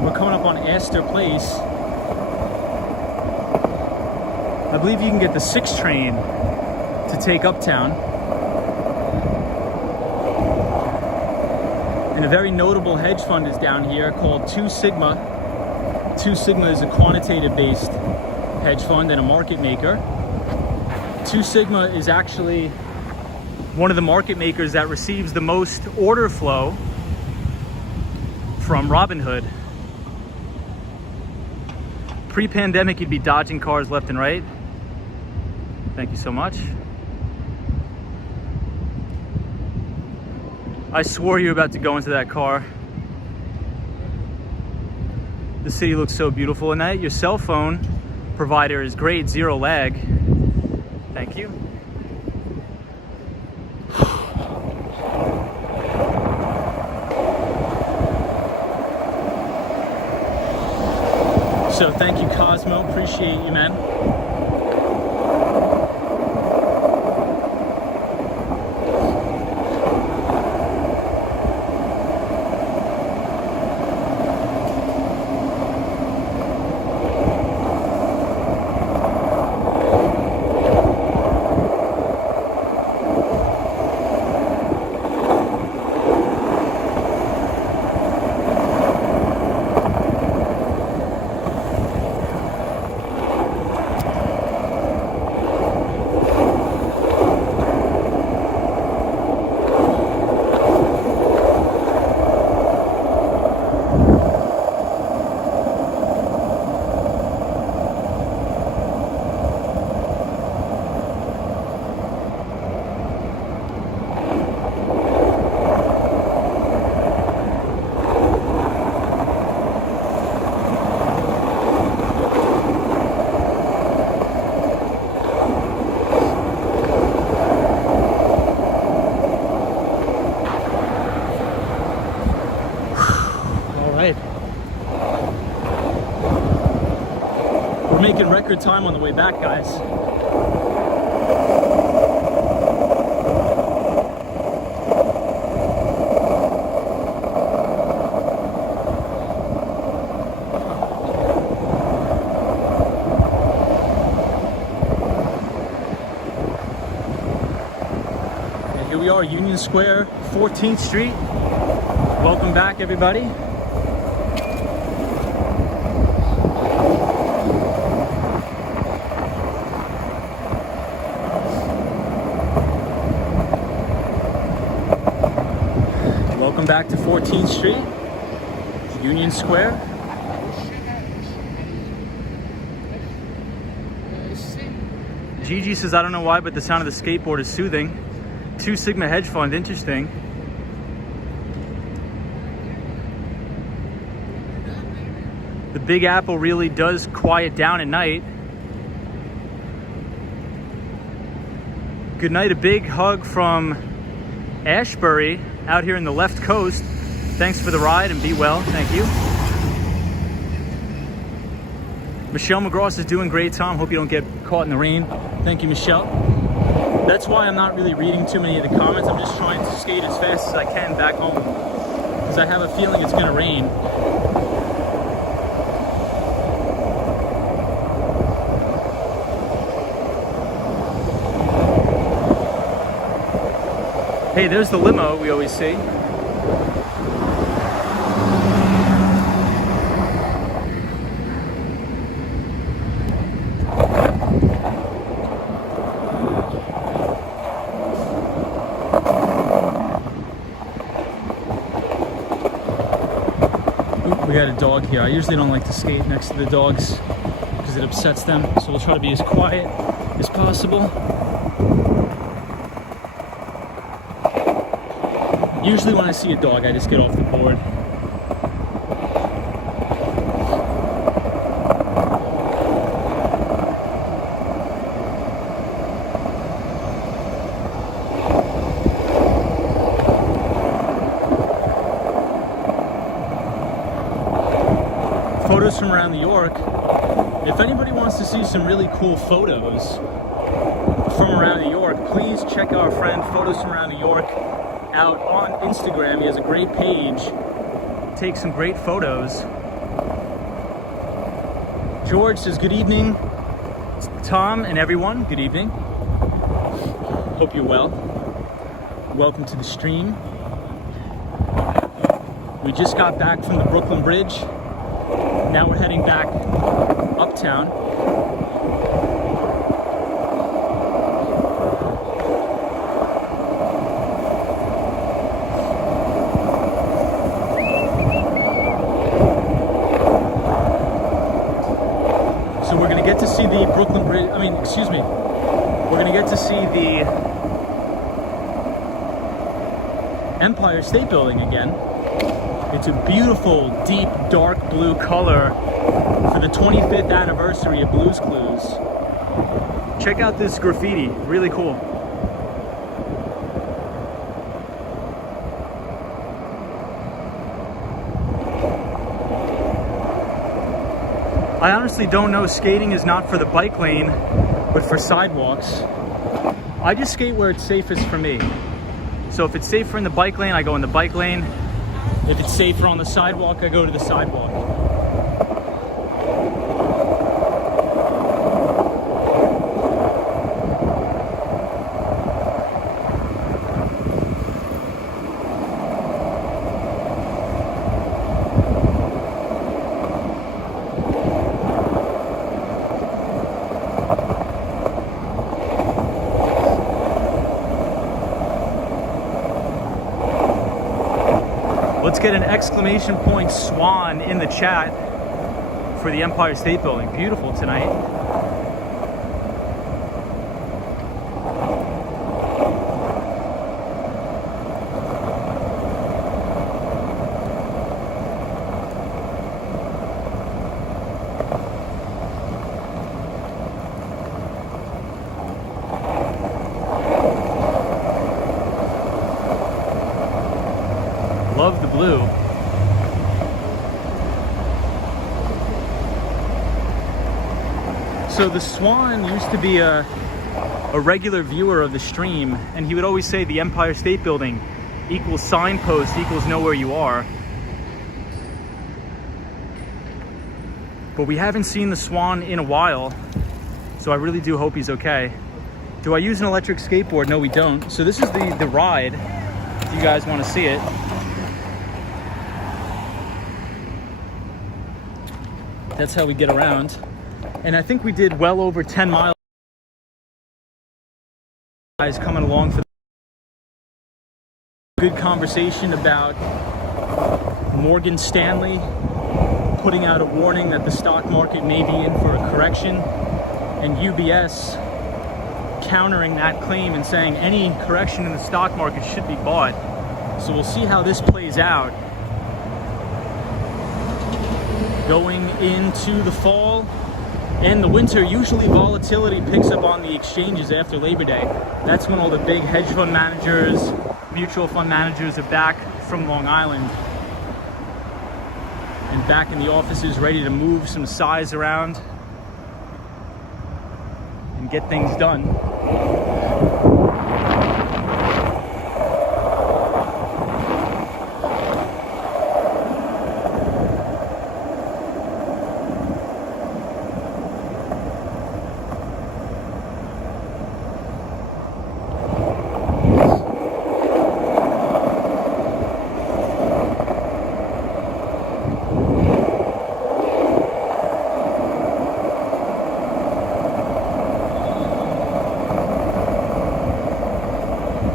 We're coming up on Astor Place. I believe you can get the 6 train to take uptown. And a very notable hedge fund is down here called 2 Sigma. 2 Sigma is a quantitative-based hedge fund and a market maker. 2 Sigma is actually one of the market makers that receives the most order flow from Robinhood. Pre-pandemic, you'd be dodging cars left and right. Thank you so much. I swore you were about to go into that car. The city looks so beautiful, and that your cell phone provider is great, 0 lag. Thank you. So thank you, Cosmo. Appreciate you, man. We're making record time on the way back, guys. And here we are, Union Square, 14th Street. Welcome back, everybody. Welcome back to 14th Street, Union Square. Gigi says, I don't know why, but the sound of the skateboard is soothing. 2 Sigma hedge fund, interesting. The Big Apple really does quiet down at night. Good night, a big hug from Ashbury out here in the left coast. Thanks for the ride and be well. Thank you. Michelle McGraw is doing great, Tom. Hope you don't get caught in the rain. Thank you, Michelle. That's why I'm not really reading too many of the comments. I'm just trying to skate as fast as I can back home because I have a feeling it's going to rain. Hey, there's the limo we always see. Oop, we got a dog here. I usually don't like to skate next to the dogs because it upsets them, so we'll try to be as quiet as possible. Usually when I see a dog, I just get off the board. Photos from around New York. If anybody wants to see some really cool photos from around New York, please check our friend Photos from Around New York out on Instagram. He has a great page, takes some great photos. George says, good evening, Tom and everyone. Good evening. Hope you're well. Welcome to the stream. We just got back from the Brooklyn Bridge. Now we're heading back uptown. the Brooklyn Bridge. Excuse me. We're gonna get to see the Empire State Building again. It's a beautiful, deep, dark blue color for the 25th anniversary of Blue's Clues. Check out this graffiti, really cool. I honestly don't know, skating is not for the bike lane, but for sidewalks. I just skate where it's safest for me. So if it's safer in the bike lane, I go in the bike lane. If it's safer on the sidewalk, I go to the sidewalk. Let's get an exclamation point swan in the chat for the Empire State Building. Beautiful tonight. Love the blue. So the Swan used to be a regular viewer of the stream, and he would always say the Empire State Building equals signpost equals know where you are. But we haven't seen the Swan in a while, so I really do hope he's okay. Do I use an electric skateboard? No, we don't. So this is the ride, if you guys want to see it. That's how we get around. And I think we did well over 10 miles. Guys coming along for good conversation about Morgan Stanley putting out a warning that the stock market may be in for a correction, and UBS countering that claim and saying any correction in the stock market should be bought. So we'll see how this plays out. Going into the fall and the winter, usually volatility picks up on the exchanges after Labor Day. That's when all the big hedge fund managers, mutual fund managers are back from Long Island and back in the offices ready to move some size around and get things done.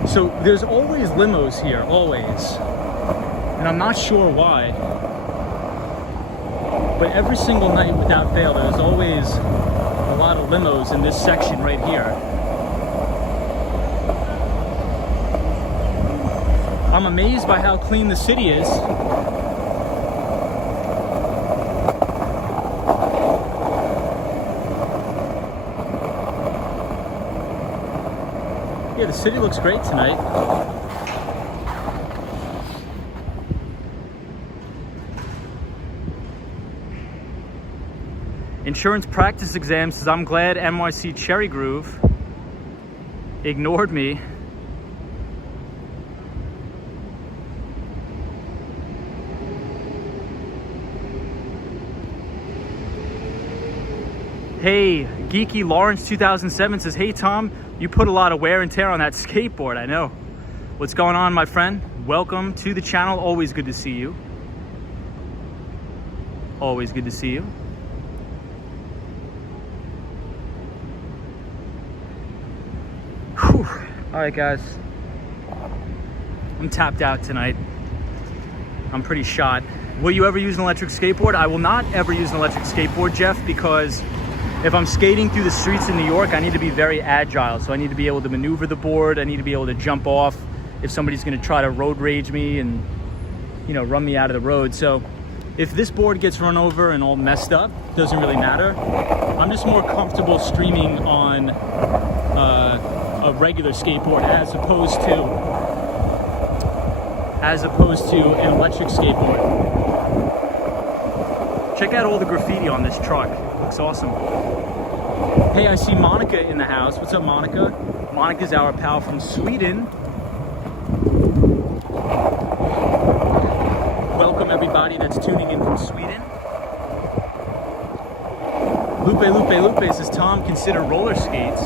So there's always limos here, always. And I'm not sure why. But every single night without fail, there's always a lot of limos in this section right here. I'm amazed by how clean the city is. Yeah, the city looks great tonight. Insurance practice exam says, I'm glad NYC Cherry Groove ignored me. Hey, Geeky Lawrence 2007 says, hey Tom, you put a lot of wear and tear on that skateboard, I know. What's going on, my friend? Welcome to the channel. Always good to see you. Always good to see you. Whew. All right, guys. I'm tapped out tonight. I'm pretty shot. Will you ever use an electric skateboard? I will not ever use an electric skateboard, Jeff, because if I'm skating through the streets in New York, I need to be very agile. So I need to be able to maneuver the board. I need to be able to jump off if somebody's going to try to road rage me and, you know, run me out of the road. So if this board gets run over and all messed up, doesn't really matter. I'm just more comfortable streaming on a regular skateboard as opposed to an electric skateboard. Check out all the graffiti on this truck. Looks awesome. Hey, I see Monica in the house. What's up, Monica? Monica's our pal from Sweden. Welcome everybody that's tuning in from Sweden. Lupe says, Tom, consider roller skates.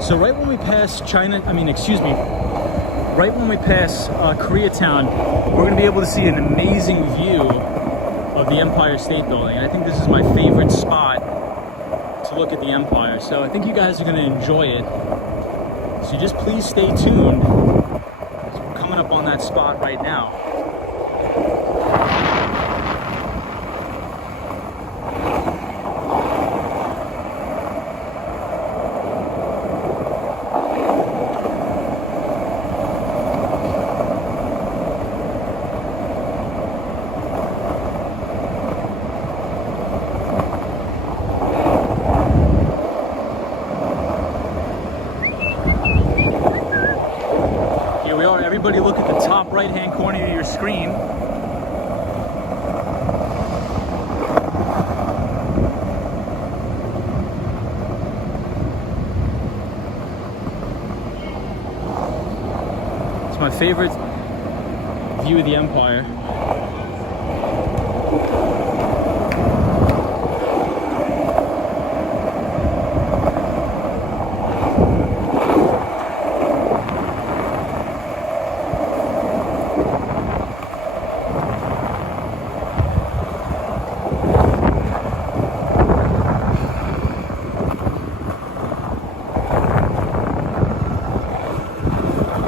So right when we pass right when we pass Koreatown, we're going to be able to see an amazing view of the Empire State Building. I think this is my favorite spot to look at the Empire. So I think you guys are going to enjoy it. So just please stay tuned. We're coming up on that spot right now. Everybody look at the top right-hand corner of your screen. It's my favorite view of the Empire.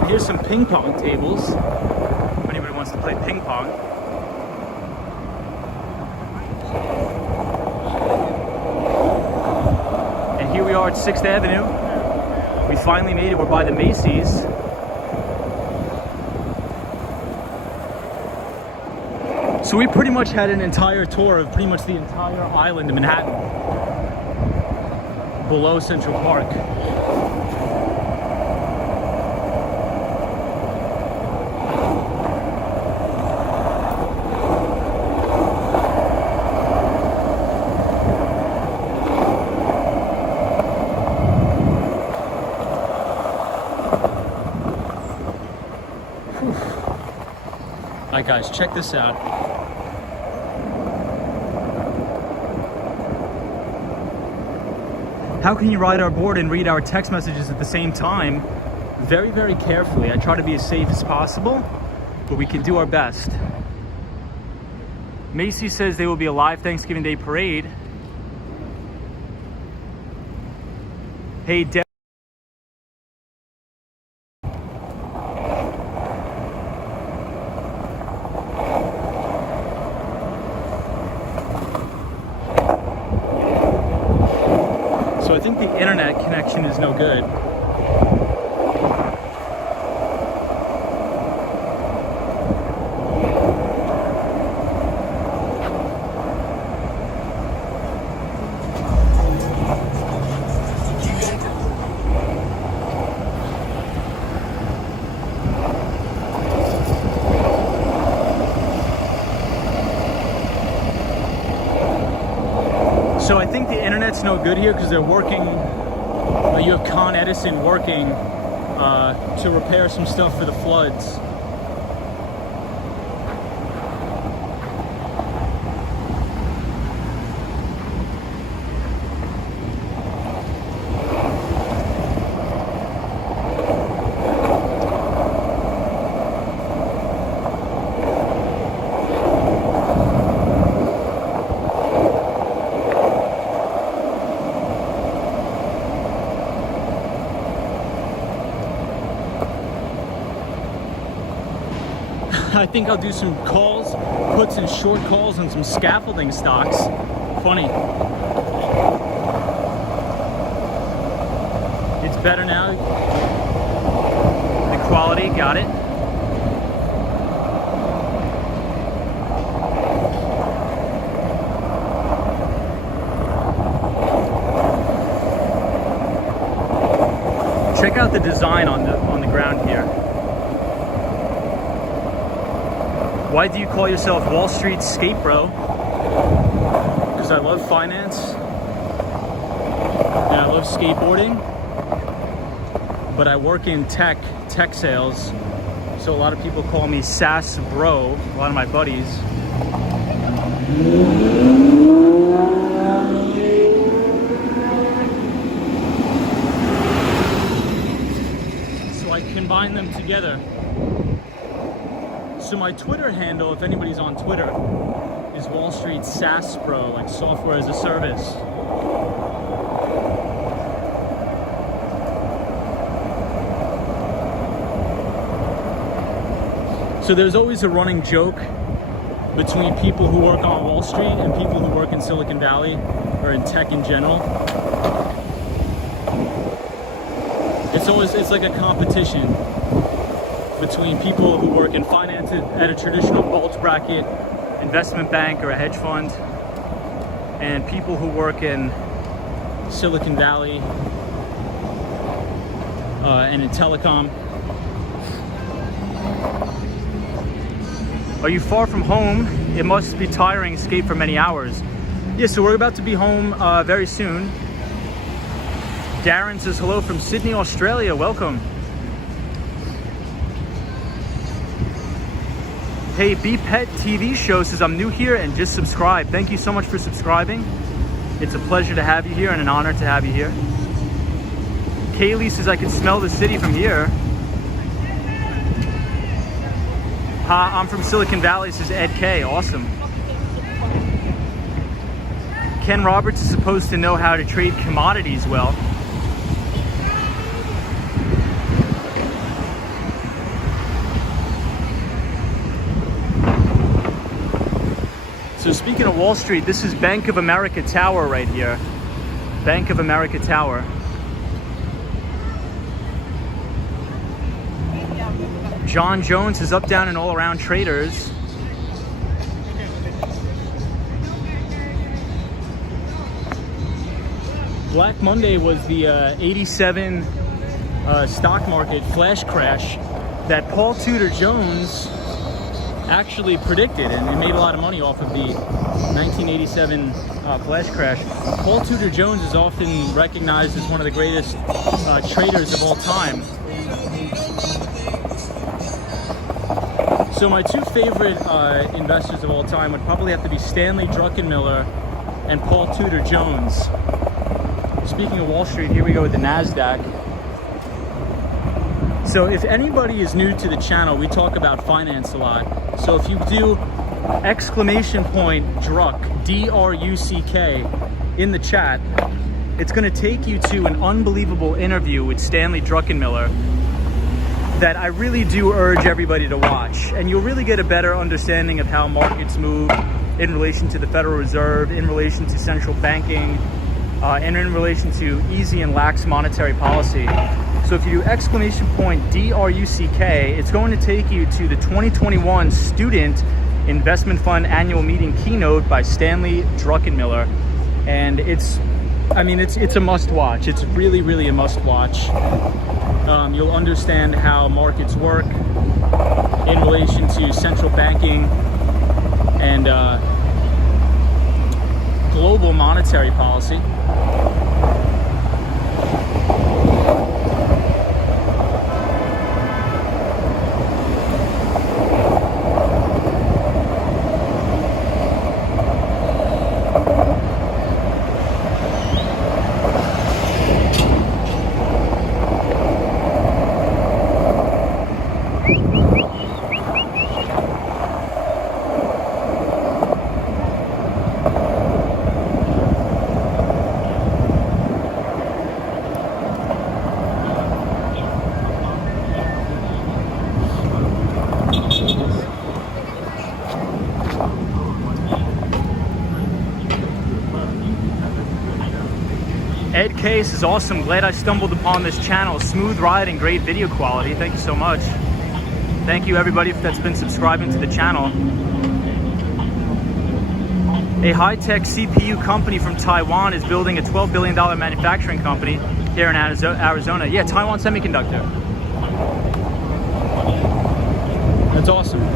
Here's some ping pong tables, if anybody wants to play ping pong. And here we are at 6th Avenue. We finally made it. We're by the Macy's. So we pretty much had an entire tour of pretty much the entire island of Manhattan, below Central Park. Alright guys, check this out. How can you ride our board and read our text messages at the same time? Very, very carefully. I try to be as safe as possible, but we can do our best. Macy says there will be a live Thanksgiving Day parade. Hey, So I think the internet connection is no good. So I think the internet's no good here because they're working, you have Con Edison working to repair some stuff for the floods. I think I'll do some calls, put some short calls on some scaffolding stocks. Funny. It's better now. The quality, got it. Check out the design on the ground here. Why do you call yourself Wall Street Skate Bro? Because I love finance and I love skateboarding, but I work in tech sales, so a lot of people call me Sass Bro, a lot of my buddies. So I combine them together. So my Twitter handle, if anybody's on Twitter, is Wall Street SaaS Bro, like software as a service. So there's always a running joke between people who work on Wall Street and people who work in Silicon Valley or in tech in general. It's like a competition between people who work in finance at a traditional bulge bracket investment bank or a hedge fund, and people who work in Silicon Valley and in telecom. Are you far from home? It must be tiring to skate for many hours. Yeah, so we're about to be home very soon. Darren says hello from Sydney, Australia. Welcome. Hey, B-Pet TV Show says, I'm new here and just subscribed. Thank you so much for subscribing. It's a pleasure to have you here and an honor to have you here. Kaylee says, I can smell the city from here. I'm from Silicon Valley, says Ed K. Awesome. Ken Roberts is supposed to know how to trade commodities well. So speaking of Wall Street, this is Bank of America Tower right here. Bank of America Tower. John Jones is up, down, and all around traders. Black Monday was the 87 stock market flash crash that Paul Tudor Jones actually predicted, and he made a lot of money off of the 1987 flash crash. Paul Tudor Jones is often recognized as one of the greatest traders of all time. So my two favorite investors of all time would probably have to be Stanley Druckenmiller and Paul Tudor Jones. Speaking of Wall Street, here we go with the NASDAQ. So if anybody is new to the channel, we talk about finance a lot. So if you do exclamation point Druck, D-R-U-C-K, in the chat, it's going to take you to an unbelievable interview with Stanley Druckenmiller that I really do urge everybody to watch. And you'll really get a better understanding of how markets move in relation to the Federal Reserve, in relation to central banking, and in relation to easy and lax monetary policy. So if you do exclamation point D-R-U-C-K, it's going to take you to the 2021 Student Investment Fund Annual Meeting Keynote by Stanley Druckenmiller. And it's a must watch. It's really, really a must watch. You'll understand how markets work in relation to central banking and global monetary policy. Ed Case is awesome. Glad I stumbled upon this channel. Smooth ride and great video quality. Thank you so much. Thank you everybody that's been subscribing to the channel. A high-tech CPU company from Taiwan is building a $12 billion manufacturing company here in Arizona. Yeah, Taiwan Semiconductor. That's awesome.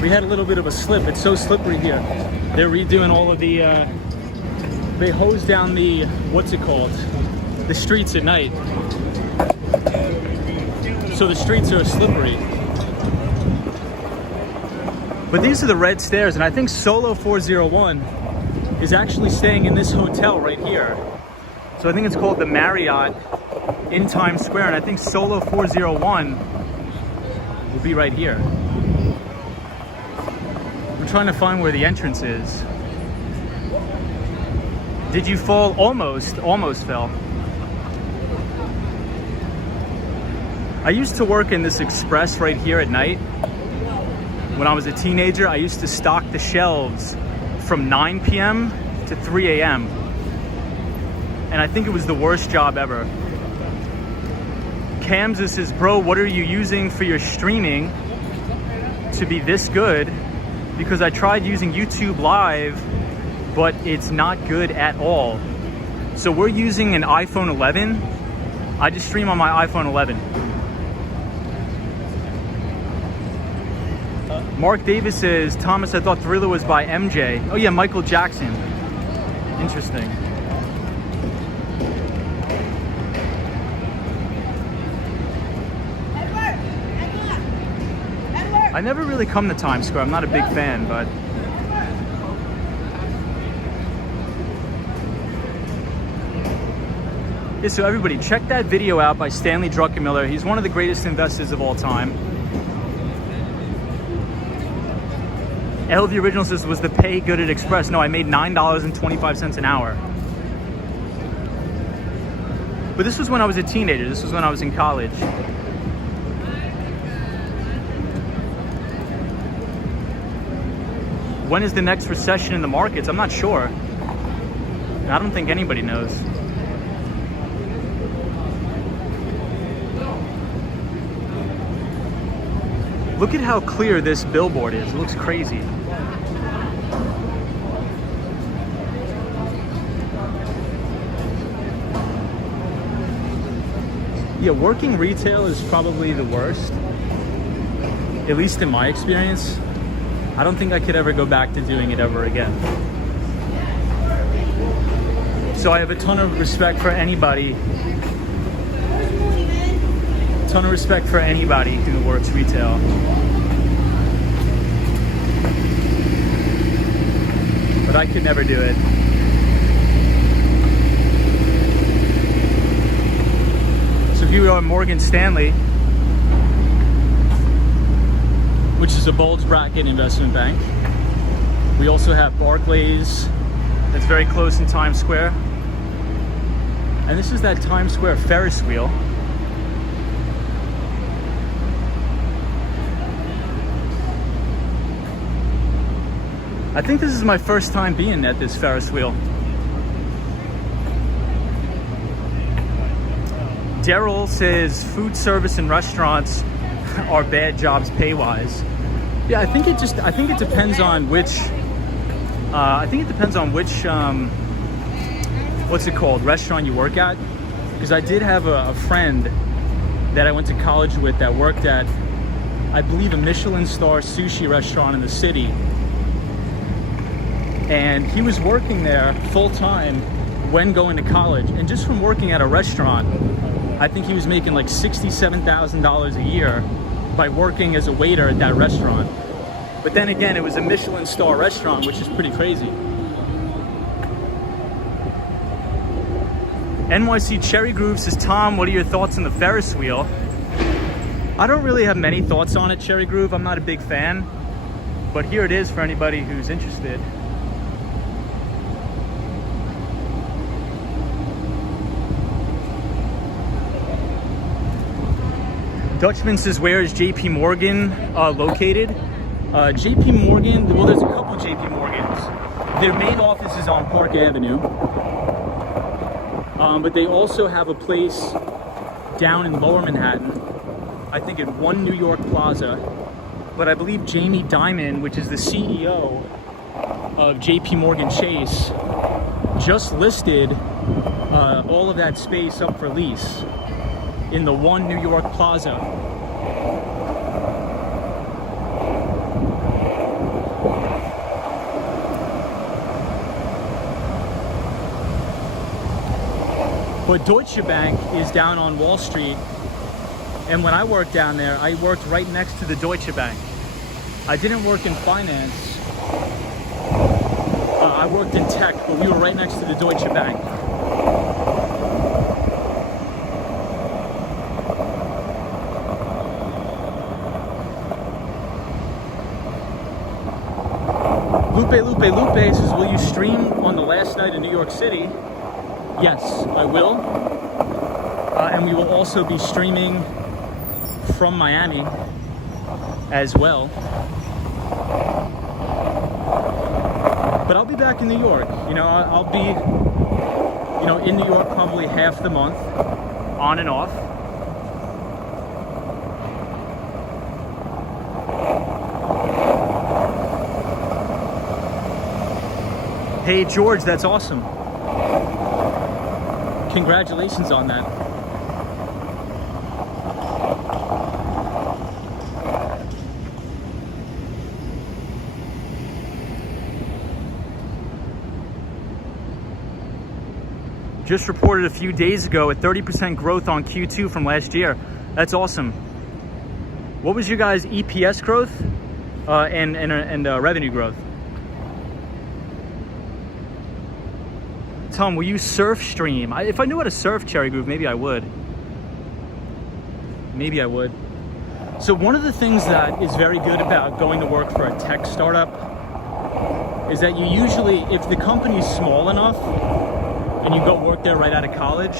We had a little bit of a slip. It's so slippery here. They're redoing all of the, they hose down the, what's it called? The streets at night. So the streets are slippery. But these are the red stairs, and I think Solo 401 is actually staying in this hotel right here. So I think it's called the Marriott in Times Square, and I think Solo 401 will be right here. I'm trying to find where the entrance is. Did you fall? Almost fell. I used to work in this express right here at night. When I was a teenager, I used to stock the shelves from 9 p.m. to 3 a.m. And I think it was the worst job ever. Kamsa says, bro, what are you using for your streaming to be this good? Because I tried using YouTube Live, but it's not good at all. So we're using an iPhone 11. I just stream on my iPhone 11. Mark Davis says, Thomas, I thought Thriller was by MJ. Oh yeah, Michael Jackson. Interesting. I never really come to Times Square. I'm not a big fan, but yeah, so everybody, check that video out by Stanley Druckenmiller. He's one of the greatest investors of all time. L the Original says, was the pay good at Express? No, I made $9.25 an hour. But this was when I was a teenager. This was when I was in college. When is the next recession in the markets? I'm not sure. I don't think anybody knows. Look at how clear this billboard is. It looks crazy. Yeah, working retail is probably the worst, at least in my experience. I don't think I could ever go back to doing it ever again. So I have a ton of respect for anybody. Ton of respect for anybody who works retail. But I could never do it. So here we are at Morgan Stanley, which is a bulge bracket investment bank. We also have Barclays, that's very close in Times Square. And this is that Times Square Ferris wheel. I think this is my first time being at this Ferris wheel. Daryl says food service and restaurants are bad jobs pay-wise. Yeah, I think it depends on which what's it called, restaurant you work at. Because I did have a friend that I went to college with that worked at, I believe, a Michelin star sushi restaurant in the city. And he was working there full-time when going to college. And just from working at a restaurant, I think he was making like $67,000 a year by working as a waiter at that restaurant. But then again, it was a Michelin star restaurant, which is pretty crazy. NYC Cherry Groove says, Tom, what are your thoughts on the Ferris wheel? I don't really have many thoughts on it, Cherry Groove. I'm not a big fan, but here it is for anybody who's interested. Dutchman says, where is JP Morgan located? JP Morgan, well, there's a couple JP Morgans. Their main office is on Park Avenue, but they also have a place down in Lower Manhattan, I think at One New York Plaza. But I believe Jamie Dimon, which is the CEO of JP Morgan Chase, just listed all of that space up for lease in the One New York Plaza. But Deutsche Bank is down on Wall Street, and when I worked down there, I worked right next to the Deutsche Bank. I didn't work in finance. I worked in tech, but we were right next to the Deutsche Bank. Lupe says, will you stream on the last night in New York City? Yes, I will. And we will also be streaming from Miami as well. But I'll be back in New York. You know, I'll be, in New York probably half the month, on and off. Hey, George, that's awesome. Congratulations on that. Just reported a few days ago a 30% growth on Q2 from last year. That's awesome. What was your guys' EPS growth and revenue growth? Tom, will you surf stream? If I knew how to surf, Cherry Groove, maybe I would. Maybe I would. So one of the things that is very good about going to work for a tech startup is that you usually, if the company's small enough and you go work there right out of college,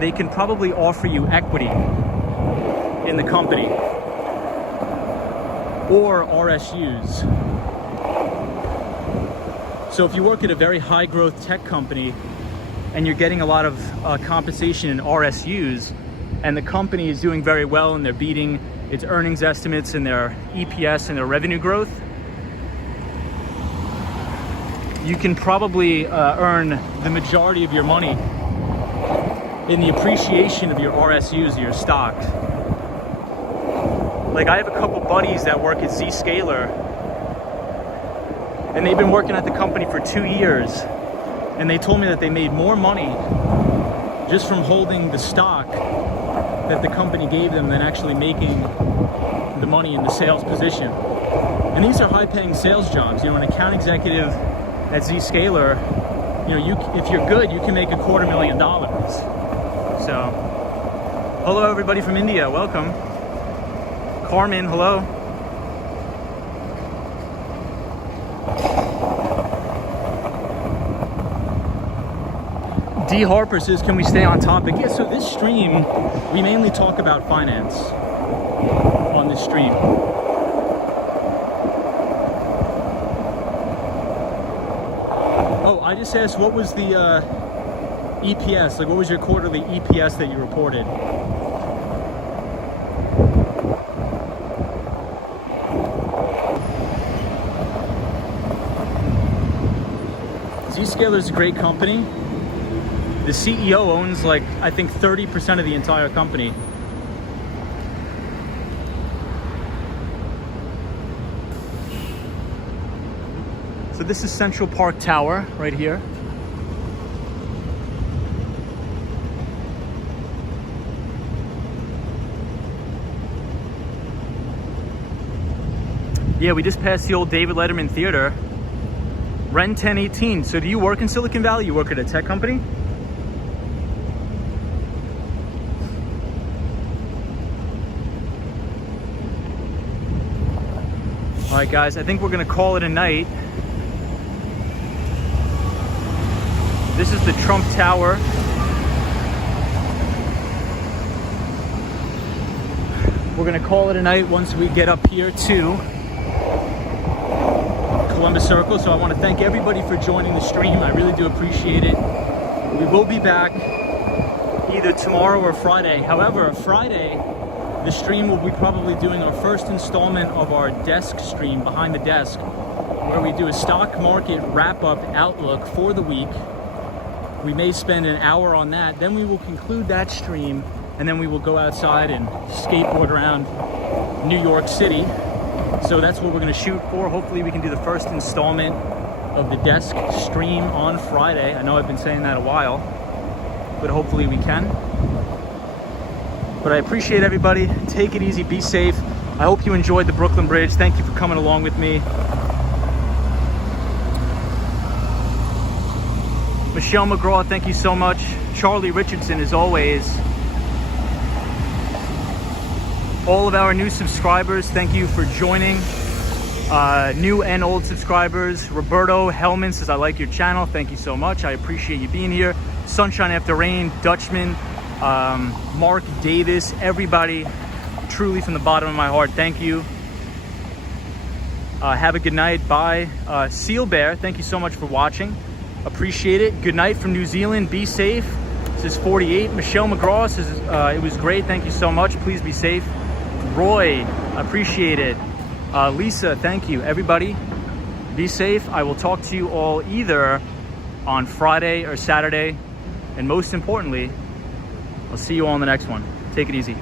they can probably offer you equity in the company or RSUs. So if you work at a very high growth tech company and you're getting a lot of compensation in RSUs, and the company is doing very well and they're beating its earnings estimates and their EPS and their revenue growth, you can probably earn the majority of your money in the appreciation of your RSUs, your stock. Like, I have a couple buddies that work at Zscaler, and they've been working at the company for 2 years, and they told me that they made more money just from holding the stock that the company gave them than actually making the money in the sales position. And these are high-paying sales jobs. An account executive at Zscaler, if you're good, you can make $250,000. So, hello everybody from India, welcome. Carmen, hello. D. Harper says, can we stay on topic? Yeah, so this stream, we mainly talk about finance on this stream. Oh, I just asked, what was the EPS? Like, what was your quarterly EPS that you reported? Zscaler is a great company. The CEO owns, like, I think 30% of the entire company. So this is Central Park Tower right here. Yeah, we just passed the old David Letterman Theater. Ren 1018. So do you work in Silicon Valley? You work at a tech company? All right, guys, I think we're gonna call it a night. This is the Trump Tower. We're gonna call it a night once we get up here to Columbus Circle. So I want to thank everybody for joining the stream. I really do appreciate it. We will be back either tomorrow or Friday. However, Friday, the stream will be probably doing our first installment of our desk stream, Behind the Desk, where we do a stock market wrap-up outlook for the week. We may spend an hour on that. Then we will conclude that stream, and then we will go outside and skateboard around New York City. So that's what we're gonna shoot for. Hopefully we can do the first installment of the desk stream on Friday. I know I've been saying that a while, but hopefully we can. But I appreciate everybody. Take it easy, be safe. I hope you enjoyed the Brooklyn Bridge. Thank you for coming along with me. Michelle McGraw, thank you so much. Charlie Richardson, as always. All of our new subscribers, thank you for joining. New and old subscribers. Roberto Hellman says, I like your channel. Thank you so much. I appreciate you being here. Sunshine After Rain, Dutchman, Mark Davis, everybody, truly from the bottom of my heart, thank you. Have a good night. Bye. Seal Bear, thank you so much for watching. Appreciate it. Good night from New Zealand. Be safe. This is 48. Michelle McGraw says, it was great. Thank you so much. Please be safe. Roy, appreciate it. Lisa, thank you. Everybody, be safe. I will talk to you all either on Friday or Saturday. And most importantly, I'll see you all in the next one. Take it easy.